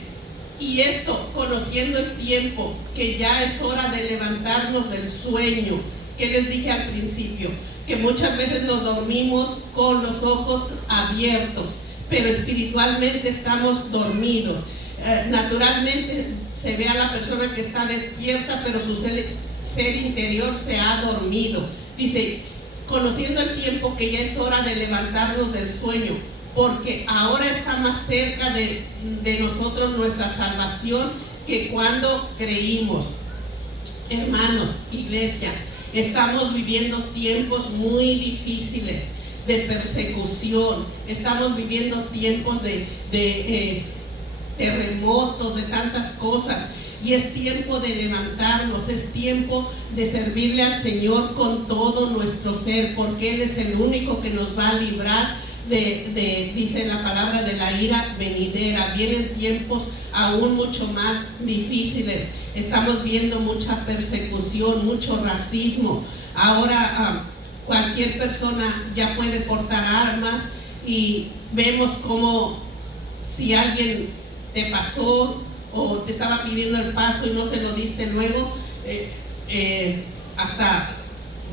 y esto, conociendo el tiempo, que ya es hora de levantarnos del sueño, que les dije al principio, que muchas veces nos dormimos con los ojos abiertos, pero espiritualmente estamos dormidos. Naturalmente se ve a la persona que está despierta, pero su ser interior se ha dormido. Dice, conociendo el tiempo, que ya es hora de levantarnos del sueño, porque ahora está más cerca de nosotros nuestra salvación que cuando creímos. Hermanos, iglesia, estamos viviendo tiempos muy difíciles de persecución, estamos viviendo tiempos de terremotos, de tantas cosas, y es tiempo de levantarnos, es tiempo de servirle al Señor con todo nuestro ser, porque Él es el único que nos va a librar dice la palabra, de la ira venidera. Vienen tiempos aún mucho más difíciles. Estamos viendo mucha persecución, mucho racismo. Ahora cualquier persona ya puede portar armas, y vemos como si alguien te pasó o te estaba pidiendo el paso y no se lo diste luego, hasta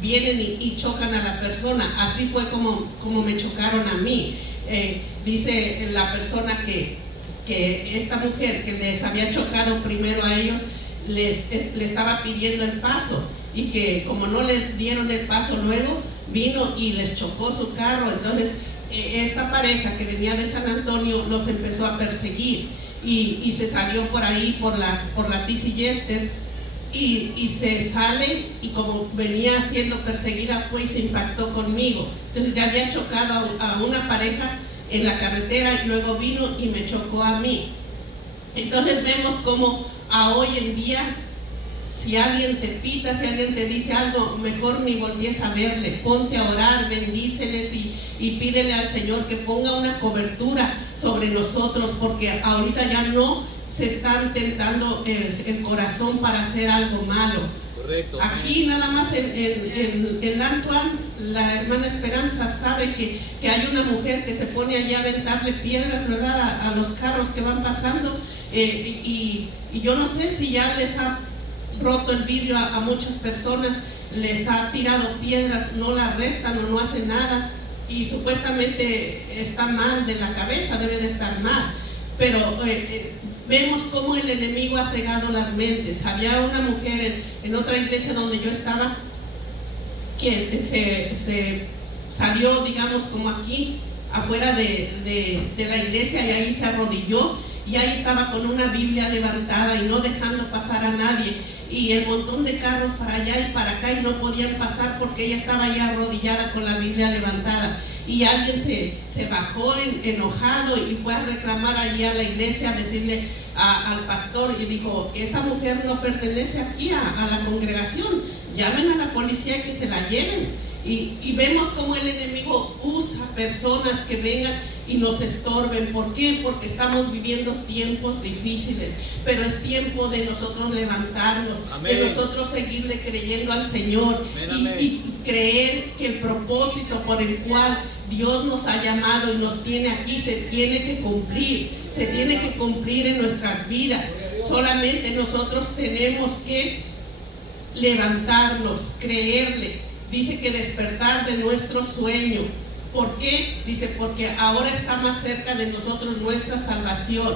vienen y chocan a la persona. Así fue como me chocaron a mí. Dice la persona que esta mujer que les había chocado primero a ellos, le estaba pidiendo el paso, y que como no le dieron el paso luego, vino y les chocó su carro. Entonces esta pareja que venía de San Antonio los empezó a perseguir, y se salió por ahí por la TC Yester, y se sale, y como venía siendo perseguida, fue y se impactó conmigo. Entonces ya había chocado a una pareja en la carretera, y luego vino y me chocó a mí. Entonces vemos como hoy en día, si alguien te pita, si alguien te dice algo, mejor ni voltees a verle, ponte a orar, bendíceles y pídele al Señor que ponga una cobertura sobre nosotros, porque ahorita ya no se están tentando el corazón para hacer algo malo. Correcto. Aquí nada más en Antoine, la hermana Esperanza sabe que hay una mujer que se pone allá a aventarle piedras, ¿verdad?, a los carros que van pasando, y yo no sé si ya les ha roto el vidrio a muchas personas, les ha tirado piedras, no la arrestan o no hace nada, y supuestamente está mal de la cabeza, debe de estar mal, pero vemos cómo el enemigo ha cegado las mentes. Había una mujer en otra iglesia donde yo estaba que se salió, digamos, como aquí afuera de la iglesia, y ahí se arrodilló, y ahí estaba con una Biblia levantada y no dejando pasar a nadie, y el montón de carros para allá y para acá, y no podían pasar porque ella estaba ahí arrodillada con la Biblia levantada. Y alguien se bajó enojado y fue a reclamar allí a la iglesia, a decirle al pastor, y dijo: esa mujer no pertenece aquí a la congregación, llamen a la policía y que se la lleven. Y vemos cómo el enemigo usa personas que vengan y nos estorben. ¿Por qué? Porque estamos viviendo tiempos difíciles, pero es tiempo de nosotros levantarnos, amén, de nosotros seguirle creyendo al Señor, amén, y creer que el propósito por el cual Dios nos ha llamado y nos tiene aquí se tiene que cumplir en nuestras vidas. Solamente nosotros tenemos que levantarnos, creerle. Dice que despertar de nuestro sueño. ¿Por qué? Dice, porque ahora está más cerca de nosotros nuestra salvación.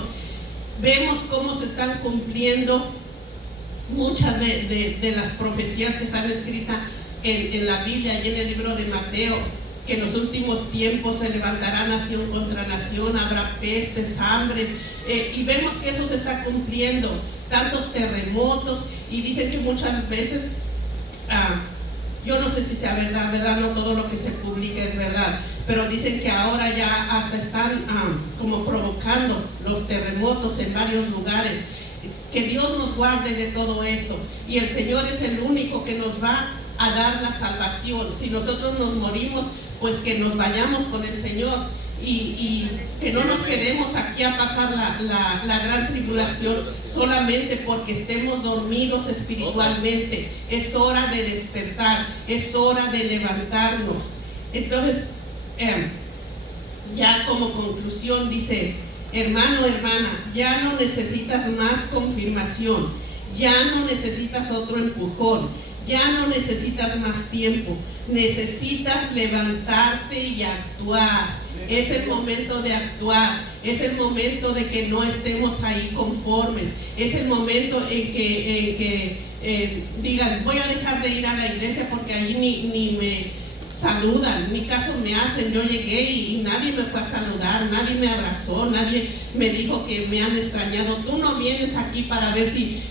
Vemos cómo se están cumpliendo muchas de las profecías que están escritas en la Biblia y en el libro de Mateo, que en los últimos tiempos se levantará nación contra nación, habrá pestes, hambres, y vemos que eso se está cumpliendo, tantos terremotos, y dicen que muchas veces yo no sé si sea verdad, no todo lo que se publica es verdad, pero dicen que ahora ya hasta están como provocando los terremotos en varios lugares. Que Dios nos guarde de todo eso, y el Señor es el único que nos va a dar la salvación. Si nosotros nos morimos, pues que nos vayamos con el Señor, y que no nos quedemos aquí a pasar la gran tribulación solamente porque estemos dormidos espiritualmente. Es hora de despertar, es hora de levantarnos. Entonces, ya como conclusión dice: hermano, hermana, ya no necesitas más confirmación, ya no necesitas otro empujón, ya no necesitas más tiempo, necesitas levantarte y actuar. Es el momento de actuar, es el momento de que no estemos ahí conformes, es el momento en que digas: voy a dejar de ir a la iglesia porque ahí ni me saludan, ni caso me hacen. Yo llegué y nadie me fue a saludar, nadie me abrazó, nadie me dijo que me han extrañado. Tú no vienes aquí para ver si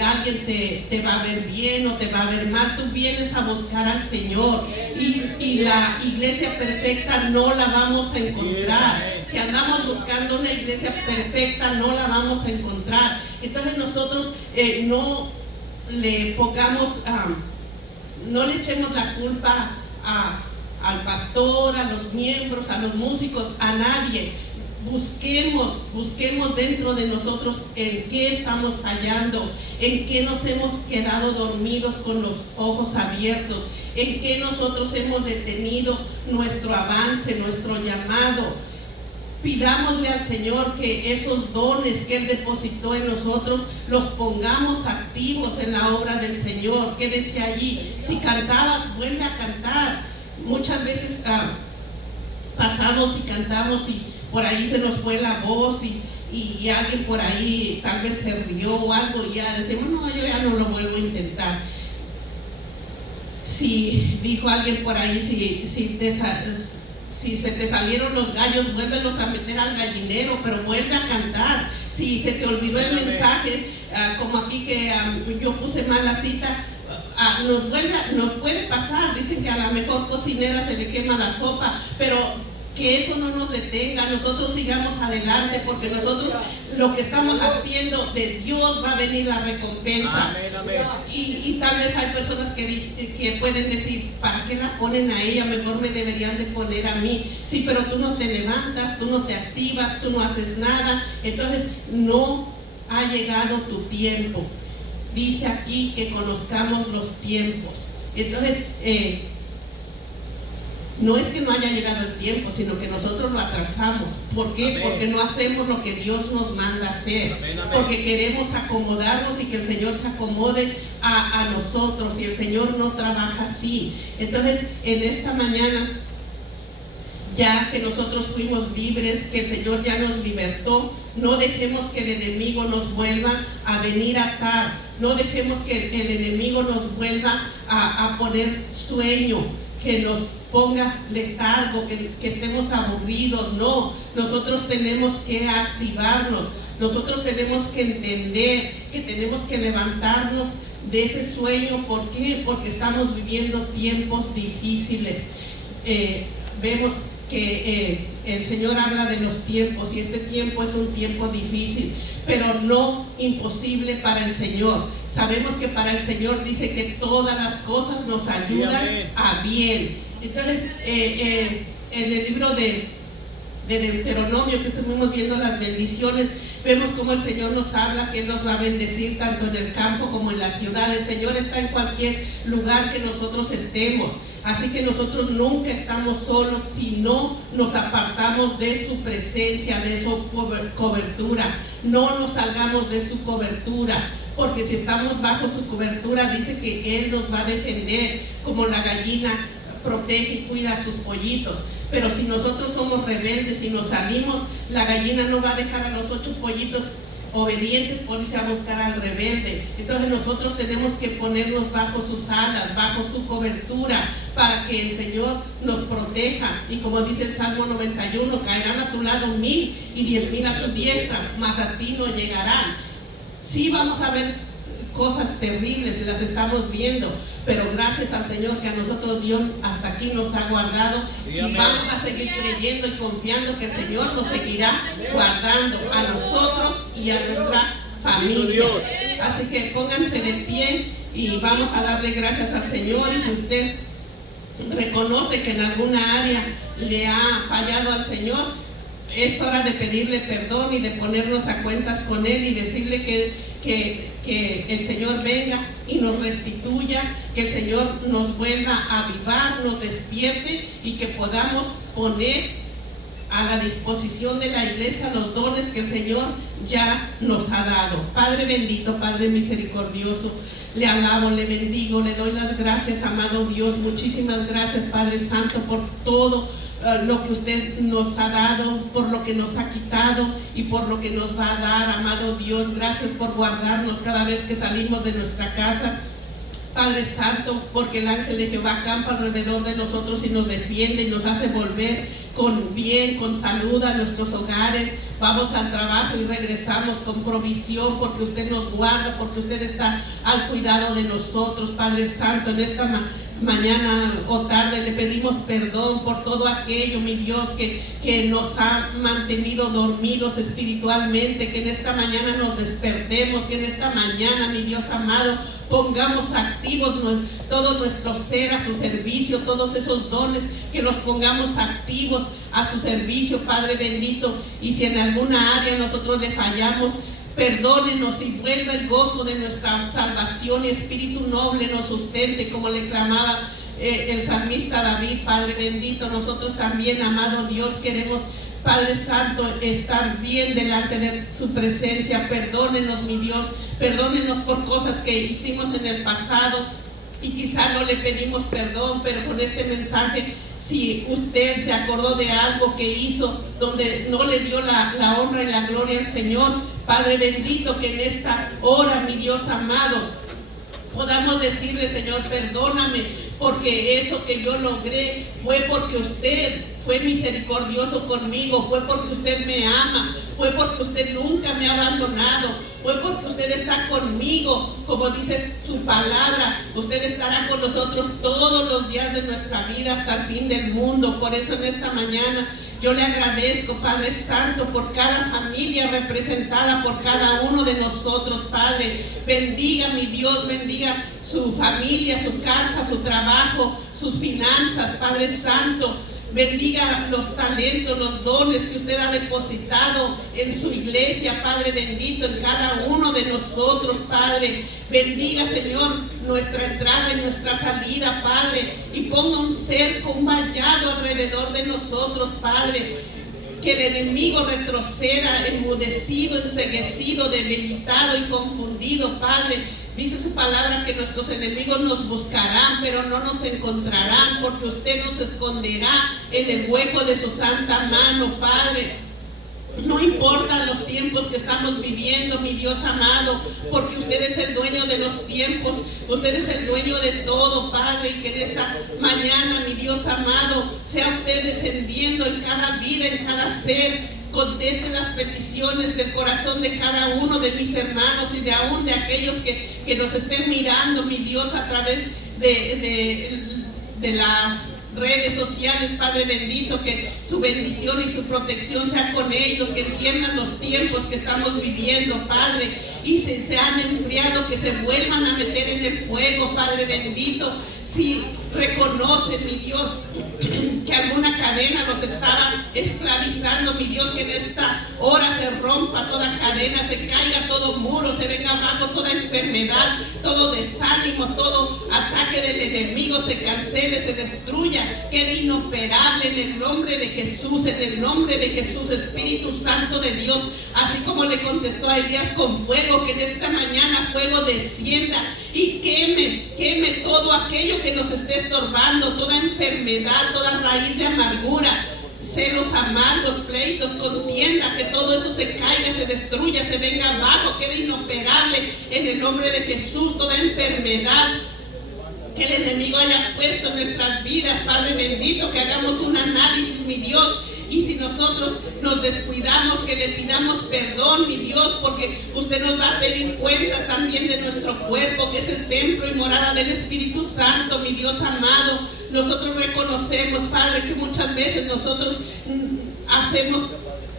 alguien te va a ver bien o te va a ver mal. Tú vienes a buscar al Señor, y la iglesia perfecta no la vamos a encontrar. Si andamos buscando una iglesia perfecta, no la vamos a encontrar. Entonces nosotros no le pongamos, no le echemos la culpa al pastor, a los miembros, a los músicos, a nadie. Busquemos dentro de nosotros en qué estamos fallando, en qué nos hemos quedado dormidos con los ojos abiertos, en qué nosotros hemos detenido nuestro avance, nuestro llamado. Pidámosle al Señor que esos dones que Él depositó en nosotros los pongamos activos en la obra del Señor. ¿Qué decía allí? Si cantabas, vuelve a cantar. Muchas veces pasamos y cantamos y por ahí se nos fue la voz, y alguien por ahí tal vez se rió o algo, y ya decimos: no, yo ya no lo vuelvo a intentar. Si dijo alguien por ahí, si se te salieron los gallos, vuélvelos a meter al gallinero, pero vuelve a cantar. Si se te olvidó el mensaje, como aquí que yo puse mal la cita, nos puede pasar. Dicen que a la mejor cocinera se le quema la sopa, pero que eso no nos detenga. Nosotros sigamos adelante, porque nosotros lo que estamos haciendo, de Dios va a venir la recompensa. Amén, amén. Y tal vez hay personas que pueden decir: ¿para qué la ponen a ella? Mejor me deberían de poner a mí. Sí, pero tú no te levantas, tú no te activas, tú no haces nada. Entonces no ha llegado tu tiempo. dice aquí que conozcamos los tiempos. Entonces, no es que no haya llegado el tiempo, sino que nosotros lo atrasamos. ¿Por qué? Amén. Porque no hacemos lo que Dios nos manda hacer. Amén, amén. Porque queremos acomodarnos y que el Señor se acomode a nosotros, y el Señor no trabaja así. Entonces, en esta mañana, ya que nosotros fuimos libres, que el Señor ya nos libertó, no dejemos que el enemigo nos vuelva a venir a atar. No dejemos que el enemigo nos vuelva a poner sueño, que nos ponga letargo, que estemos aburridos. No, nosotros tenemos que activarnos, nosotros tenemos que entender que tenemos que levantarnos de ese sueño. ¿Por qué? Porque estamos viviendo tiempos difíciles. Vemos que el Señor habla de los tiempos, y este tiempo es un tiempo difícil, pero no imposible para el Señor. Sabemos que para el Señor dice que todas las cosas nos ayudan a bien. Entonces, en el libro de Deuteronomio, que estuvimos viendo las bendiciones, vemos cómo el Señor nos habla que Él nos va a bendecir tanto en el campo como en la ciudad. El Señor está en cualquier lugar que nosotros estemos. Así que nosotros nunca estamos solos si no nos apartamos de su presencia, de su cobertura. No nos salgamos de su cobertura, porque si estamos bajo su cobertura, dice que Él nos va a defender, como la gallina protege y cuida a sus pollitos. Pero si nosotros somos rebeldes y nos salimos, la gallina no va a dejar a los 8 pollitos obedientes por irse a buscar al rebelde. Entonces nosotros tenemos que ponernos bajo sus alas, bajo su cobertura, para que el Señor nos proteja. Y como dice el Salmo 91, caerán a tu lado 1000 y 10,000 a tu diestra, mas a ti no llegarán. Sí, vamos a ver cosas terribles, las estamos viendo, pero gracias al Señor que a nosotros Dios hasta aquí nos ha guardado, y vamos a seguir creyendo y confiando que el Señor nos seguirá guardando a nosotros y a nuestra familia. Así que pónganse de pie y vamos a darle gracias al Señor. Y si usted reconoce que en alguna área le ha fallado al Señor, es hora de pedirle perdón y de ponernos a cuentas con Él y decirle que el Señor venga y nos restituya, que el Señor nos vuelva a avivar, nos despierte, y que podamos poner a la disposición de la iglesia los dones que el Señor ya nos ha dado. Padre bendito, Padre misericordioso, le alabo, le bendigo, le doy las gracias, amado Dios. Muchísimas gracias, Padre Santo, por todo lo que usted nos ha dado, por lo que nos ha quitado y por lo que nos va a dar, amado Dios. Gracias por guardarnos cada vez que salimos de nuestra casa, Padre Santo, porque el ángel de Jehová acampa alrededor de nosotros y nos defiende y nos hace volver con bien, con salud a nuestros hogares. Vamos al trabajo y regresamos con provisión, porque usted nos guarda, porque usted está al cuidado de nosotros. Padre Santo, en esta mañana o tarde le pedimos perdón por todo aquello, mi Dios, que nos ha mantenido dormidos espiritualmente. Que en esta mañana nos despertemos, que en esta mañana, mi Dios amado, pongamos activos todo nuestro ser a su servicio, todos esos dones, que los pongamos activos a su servicio, Padre bendito. Y si en alguna área nosotros le fallamos, perdónenos y vuelva el gozo de nuestra salvación, y espíritu noble nos sustente, como le clamaba el salmista David. Padre bendito, nosotros también, amado Dios, queremos, Padre Santo, estar bien delante de su presencia. Perdónenos, mi Dios, perdónenos por cosas que hicimos en el pasado y quizá no le pedimos perdón, pero con este mensaje, si usted se acordó de algo que hizo donde no le dio la honra y la gloria al Señor, Padre bendito, que en esta hora, mi Dios amado, podamos decirle: Señor, perdóname, porque eso que yo logré fue porque usted fue misericordioso conmigo, fue porque usted me ama, fue porque usted nunca me ha abandonado, fue porque usted está conmigo, como dice su palabra. Usted estará con nosotros todos los días de nuestra vida hasta el fin del mundo. Por eso en esta mañana yo le agradezco, Padre Santo, por cada familia representada, por cada uno de nosotros, Padre. Bendiga, mi Dios, bendiga su familia, su casa, su trabajo, sus finanzas, Padre Santo. Bendiga los talentos, los dones que usted ha depositado en su iglesia, Padre bendito, en cada uno de nosotros, Padre. Bendiga, Señor, nuestra entrada y nuestra salida, Padre, y ponga un cerco, un vallado alrededor de nosotros, Padre. Que el enemigo retroceda, enmudecido, enceguecido, debilitado y confundido, Padre. Dice su palabra que nuestros enemigos nos buscarán, pero no nos encontrarán, porque usted nos esconderá en el hueco de su santa mano, Padre. No importan los tiempos que estamos viviendo, mi Dios amado, porque usted es el dueño de los tiempos, usted es el dueño de todo, Padre, y que en esta mañana, mi Dios amado, sea usted descendiendo en cada vida, en cada ser. Conteste las peticiones del corazón de cada uno de mis hermanos y de aún de aquellos que nos estén mirando, mi Dios, a través de las redes sociales, Padre bendito, que su bendición y su protección sea con ellos, que entiendan los tiempos que estamos viviendo, Padre, y se han enfriado, que se vuelvan a meter en el fuego, Padre bendito. Si reconocen, mi Dios, que alguna cadena los estaba esclavizando, mi Dios, que en esta hora se rompa toda cadena, se caiga todo muro, se venga abajo toda enfermedad, todo desánimo, todo ataque del enemigo, se cancele, se destruya, quede inoperable en el nombre de Jesús, en el nombre de Jesús, Espíritu Santo de Dios, así como le contestó a Elías con fuego, que en esta mañana fuego descienda y queme todo aquello que nos esté estorbando, toda enfermedad, toda raíz de amargura, celos amargos, pleitos, contienda, que todo eso se caiga, se destruya, se venga abajo, quede inoperable en el nombre de Jesús, toda enfermedad que el enemigo haya puesto en nuestras vidas, Padre bendito, que hagamos un análisis, mi Dios. Y si nosotros nos descuidamos, que le pidamos perdón, mi Dios, porque usted nos va a pedir cuentas también de nuestro cuerpo, que es el templo y morada del Espíritu Santo, mi Dios amado. Nosotros reconocemos, Padre, que muchas veces nosotros hacemos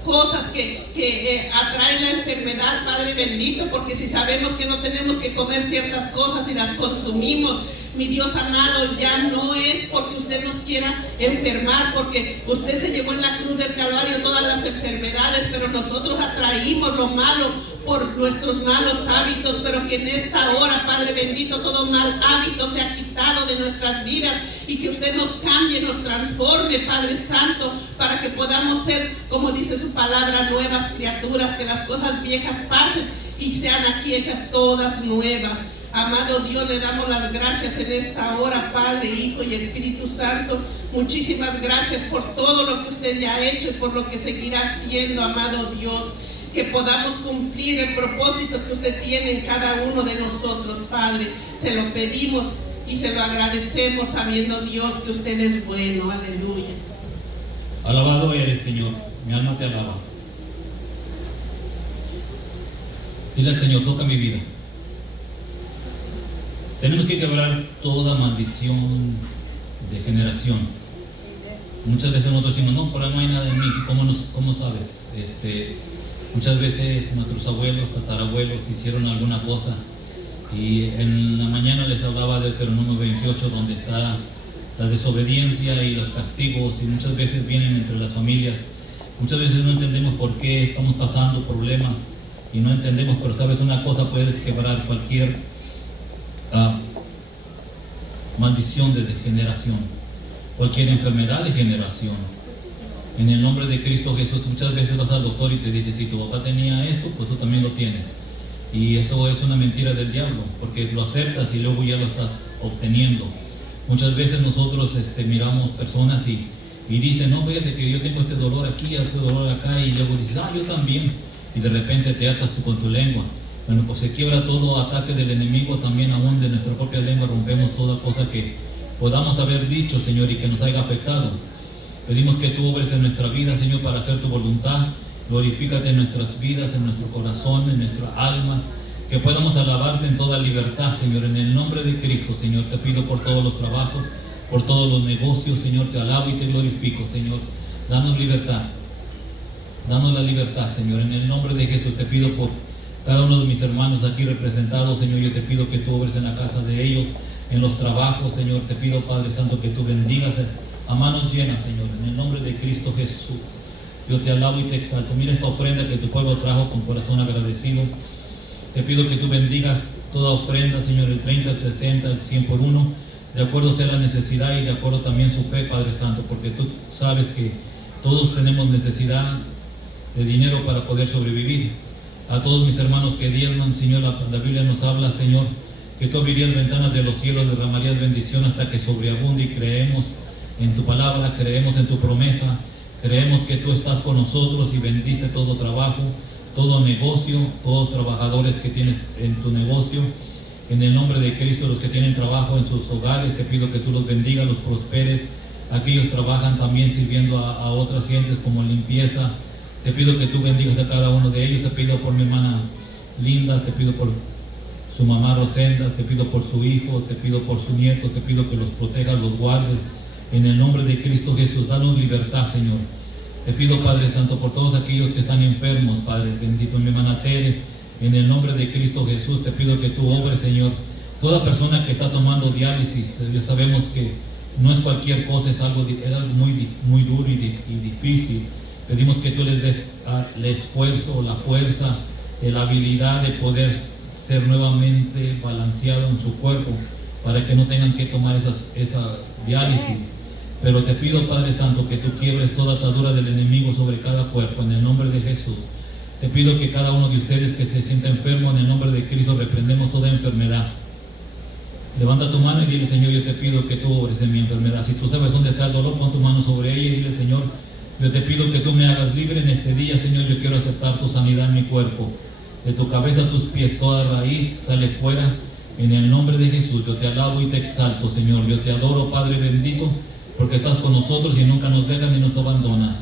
cosas que atraen la enfermedad, Padre bendito, porque si sabemos que no tenemos que comer ciertas cosas y las consumimos, mi Dios amado, ya no es porque usted nos quiera enfermar, porque usted se llevó en la cruz del Calvario todas las enfermedades, pero nosotros atraímos lo malo por nuestros malos hábitos, pero que en esta hora, Padre bendito, todo mal hábito se ha quitado de nuestras vidas y que usted nos cambie, nos transforme, Padre Santo, para que podamos ser, como dice su palabra, nuevas criaturas, que las cosas viejas pasen y sean aquí hechas todas nuevas. Amado Dios, le damos las gracias en esta hora, Padre, Hijo y Espíritu Santo. Muchísimas gracias por todo lo que usted ya ha hecho y por lo que seguirá haciendo, amado Dios. Que podamos cumplir el propósito que usted tiene en cada uno de nosotros, Padre. Se lo pedimos y se lo agradecemos, sabiendo, Dios, que usted es bueno. Aleluya. Alabado eres, Señor. Mi alma te alaba. Dile al Señor, toca mi vida. Tenemos que quebrar toda maldición de generación. Muchas veces nosotros decimos, no, por ahí no hay nada en mí. ¿Cómo sabes? Muchas veces nuestros abuelos, tatarabuelos hicieron alguna cosa y en la mañana les hablaba de Deuteronomio 28, donde está la desobediencia y los castigos, y muchas veces vienen entre las familias. Muchas veces no entendemos por qué estamos pasando problemas y no entendemos, pero sabes una cosa, puedes quebrar cualquier maldición de generación, cualquier enfermedad de generación. En el nombre de Cristo Jesús. Muchas veces vas al doctor y te dice, si tu papá tenía esto, pues tú también lo tienes. Y eso es una mentira del diablo, porque lo aceptas y luego ya lo estás obteniendo. Muchas veces nosotros miramos personas y dicen, no, fíjate que yo tengo este dolor aquí, este dolor acá, y luego dices, yo también. Y de repente te atas con tu lengua. Bueno, pues se quiebra todo ataque del enemigo, también aún de nuestra propia lengua rompemos toda cosa que podamos haber dicho, Señor, y que nos haya afectado. Pedimos que tú obres en nuestra vida, Señor, para hacer tu voluntad. Glorifícate en nuestras vidas, en nuestro corazón, en nuestra alma, que podamos alabarte en toda libertad, Señor, en el nombre de Cristo, Señor. Te pido por todos los trabajos, por todos los negocios, Señor, te alabo y te glorifico, Señor. Danos libertad, danos la libertad, Señor, en el nombre de Jesús. Te pido por cada uno de mis hermanos aquí representados, Señor. Yo te pido que tú obres en la casa de ellos, en los trabajos, Señor. Te pido, Padre Santo, que tú bendigas a manos llenas, Señor, en el nombre de Cristo Jesús. Yo te alabo y te exalto. Mira esta ofrenda que tu pueblo trajo con corazón agradecido. Te pido que tú bendigas toda ofrenda, Señor, el 30, el 60, el 100 por 1, de acuerdo sea la necesidad y de acuerdo también su fe, Padre Santo, porque tú sabes que todos tenemos necesidad de dinero para poder sobrevivir. A todos mis hermanos que diezman, Señor, la Biblia nos habla, Señor, que tú abrirías ventanas de los cielos, derramarías bendición hasta que sobreabunde, y creemos en tu palabra, creemos en tu promesa, creemos que tú estás con nosotros y bendice todo trabajo, todo negocio, todos trabajadores que tienes en tu negocio. En el nombre de Cristo, los que tienen trabajo en sus hogares, te pido que tú los bendigas, los prosperes. Aquellos trabajan también sirviendo a otras gentes como limpieza. Te pido que tú bendigas a cada uno de ellos. Te pido por mi hermana Linda, te pido por su mamá Rosenda, te pido por su hijo, te pido por su nieto, te pido que los protejas, los guardes. En el nombre de Cristo Jesús, danos libertad, Señor. Te pido, Padre Santo, por todos aquellos que están enfermos, Padre bendito, mi hermana Tere, en el nombre de Cristo Jesús, te pido que tú obres, Señor. Toda persona que está tomando diálisis, ya sabemos que no es cualquier cosa, es algo muy duro y difícil. Pedimos que tú les des el esfuerzo, la fuerza, la habilidad de poder ser nuevamente balanceado en su cuerpo, para que no tengan que tomar esa diálisis. Pero te pido, Padre Santo, que tú quiebres toda atadura del enemigo sobre cada cuerpo, en el nombre de Jesús. Te pido que cada uno de ustedes que se sienta enfermo, en el nombre de Cristo, reprendemos toda enfermedad. Levanta tu mano y dile: Señor, yo te pido que tú obres en mi enfermedad. Si tú sabes dónde está el dolor, pon tu mano sobre ella y dile: Señor, yo te pido que tú me hagas libre en este día, Señor. Yo quiero aceptar tu sanidad en mi cuerpo. De tu cabeza a tus pies, toda raíz sale fuera. En el nombre de Jesús, yo te alabo y te exalto, Señor. Yo te adoro, Padre bendito, porque estás con nosotros y nunca nos dejas ni nos abandonas.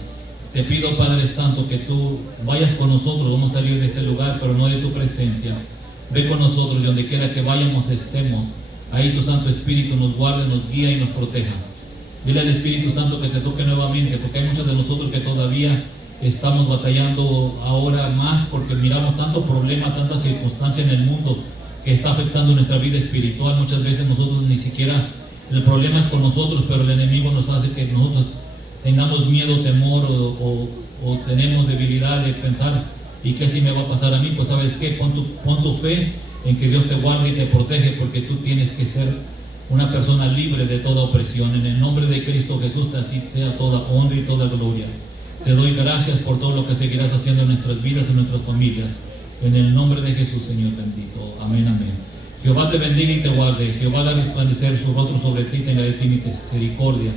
Te pido, Padre Santo, que tú vayas con nosotros. Vamos a salir de este lugar, pero no de tu presencia. Ve con nosotros y donde quiera que vayamos estemos. Ahí tu Santo Espíritu nos guarde, nos guía y nos proteja. Dile al Espíritu Santo que te toque nuevamente, porque hay muchos de nosotros que todavía estamos batallando ahora más, porque miramos tanto problema, tanta circunstancia en el mundo que está afectando nuestra vida espiritual. Muchas veces nosotros ni siquiera, el problema es con nosotros, pero el enemigo nos hace que nosotros tengamos miedo, temor o tenemos debilidad de pensar: ¿y qué si me va a pasar a mí? Pues sabes qué, pon tu fe en que Dios te guarde y te protege, porque tú tienes que ser una persona libre de toda opresión. En el nombre de Cristo Jesús, a ti sea toda honra y toda gloria. Te doy gracias por todo lo que seguirás haciendo en nuestras vidas, en nuestras familias. En el nombre de Jesús, Señor bendito. Amén, amén. Jehová te bendiga y te guarde. Jehová haga resplandecer su rostro sobre ti, tenga de ti misericordia.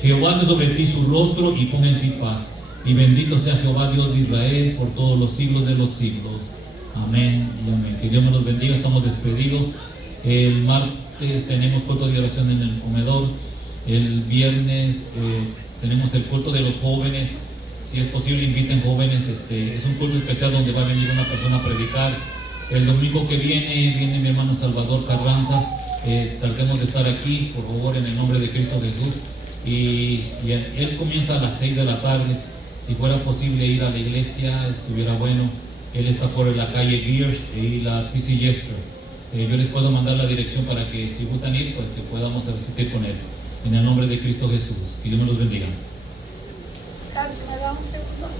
Jehová hace sobre ti su rostro y ponga en ti paz. Y bendito sea Jehová, Dios de Israel, por todos los siglos de los siglos. Amén y amén. Que Dios me los bendiga. Estamos despedidos. El martes tenemos culto de oración en el comedor. El viernes tenemos el culto de los jóvenes. Si es posible, inviten jóvenes. Es un culto especial donde va a venir una persona a predicar. El domingo que viene mi hermano Salvador Carranza. Tratemos de estar aquí, por favor, en el nombre de Cristo Jesús. Y él comienza a las 6 de la tarde. Si fuera posible ir a la iglesia, estuviera bueno. Él está por la calle Gears y la TC Jester. Yo les puedo mandar la dirección para que, si gustan ir, pues que podamos asistir con él. En el nombre de Cristo Jesús. Que Dios me los bendiga. ¿Me da un segundo?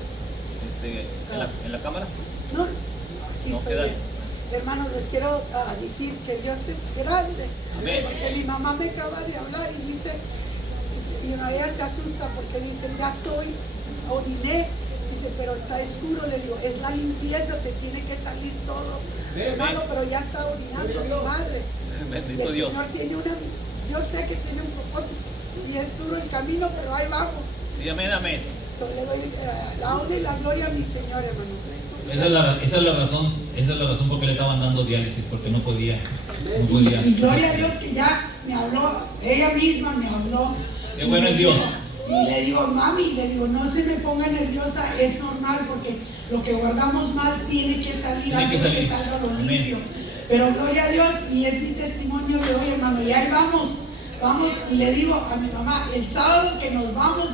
¿En la cámara? No, aquí No, estoy queda. bien. Hermanos, les quiero decir que Dios es grande. Amén. Porque mi mamá me acaba de hablar y dice, y ella se asusta porque dice: ya estoy, oriné. Dice: pero está oscuro. Le digo: es la limpieza, te tiene que salir todo. Hermano, pero ya está orinando mi madre. Y Bendito el Dios. Señor tiene yo sé que tiene un propósito. Y es duro el camino, pero ahí vamos. Sí, amén, amén. Le doy la honra y la gloria a mi Señor, hermanos. Esa es la razón por qué le estaban dando diálisis, porque no podía. Y gloria a Dios que ya me habló, ella misma me habló. Qué bueno es Dios. Y le digo: mami, no se me ponga nerviosa, es normal, porque lo que guardamos mal tiene que salir antes de que salga lo limpio. Pero gloria a Dios, y es mi testimonio de hoy, hermano, y ahí vamos, y le digo a mi mamá: el sábado que nos vamos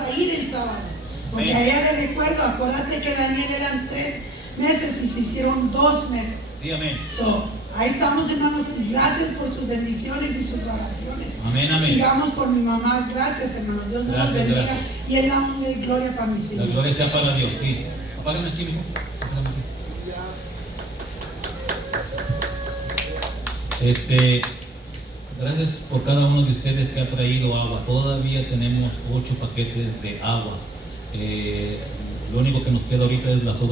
a ir el sábado, porque a ella le recuerdo, acuérdate que Daniel eran 3 meses y se hicieron 2 meses. Sí, amén. Ahí estamos, hermanos, y gracias por sus bendiciones y sus oraciones. Amén, amén. Sigamos por mi mamá, gracias, hermanos, Dios nos bendiga. Gracias. Y es la honra y gloria para mi La Señor. gloria sea para Dios, sí. Apágame aquí, mijo. Gracias por cada uno de ustedes que ha traído agua. Todavía tenemos 8 paquetes de agua. Lo único que nos queda ahorita es las hojas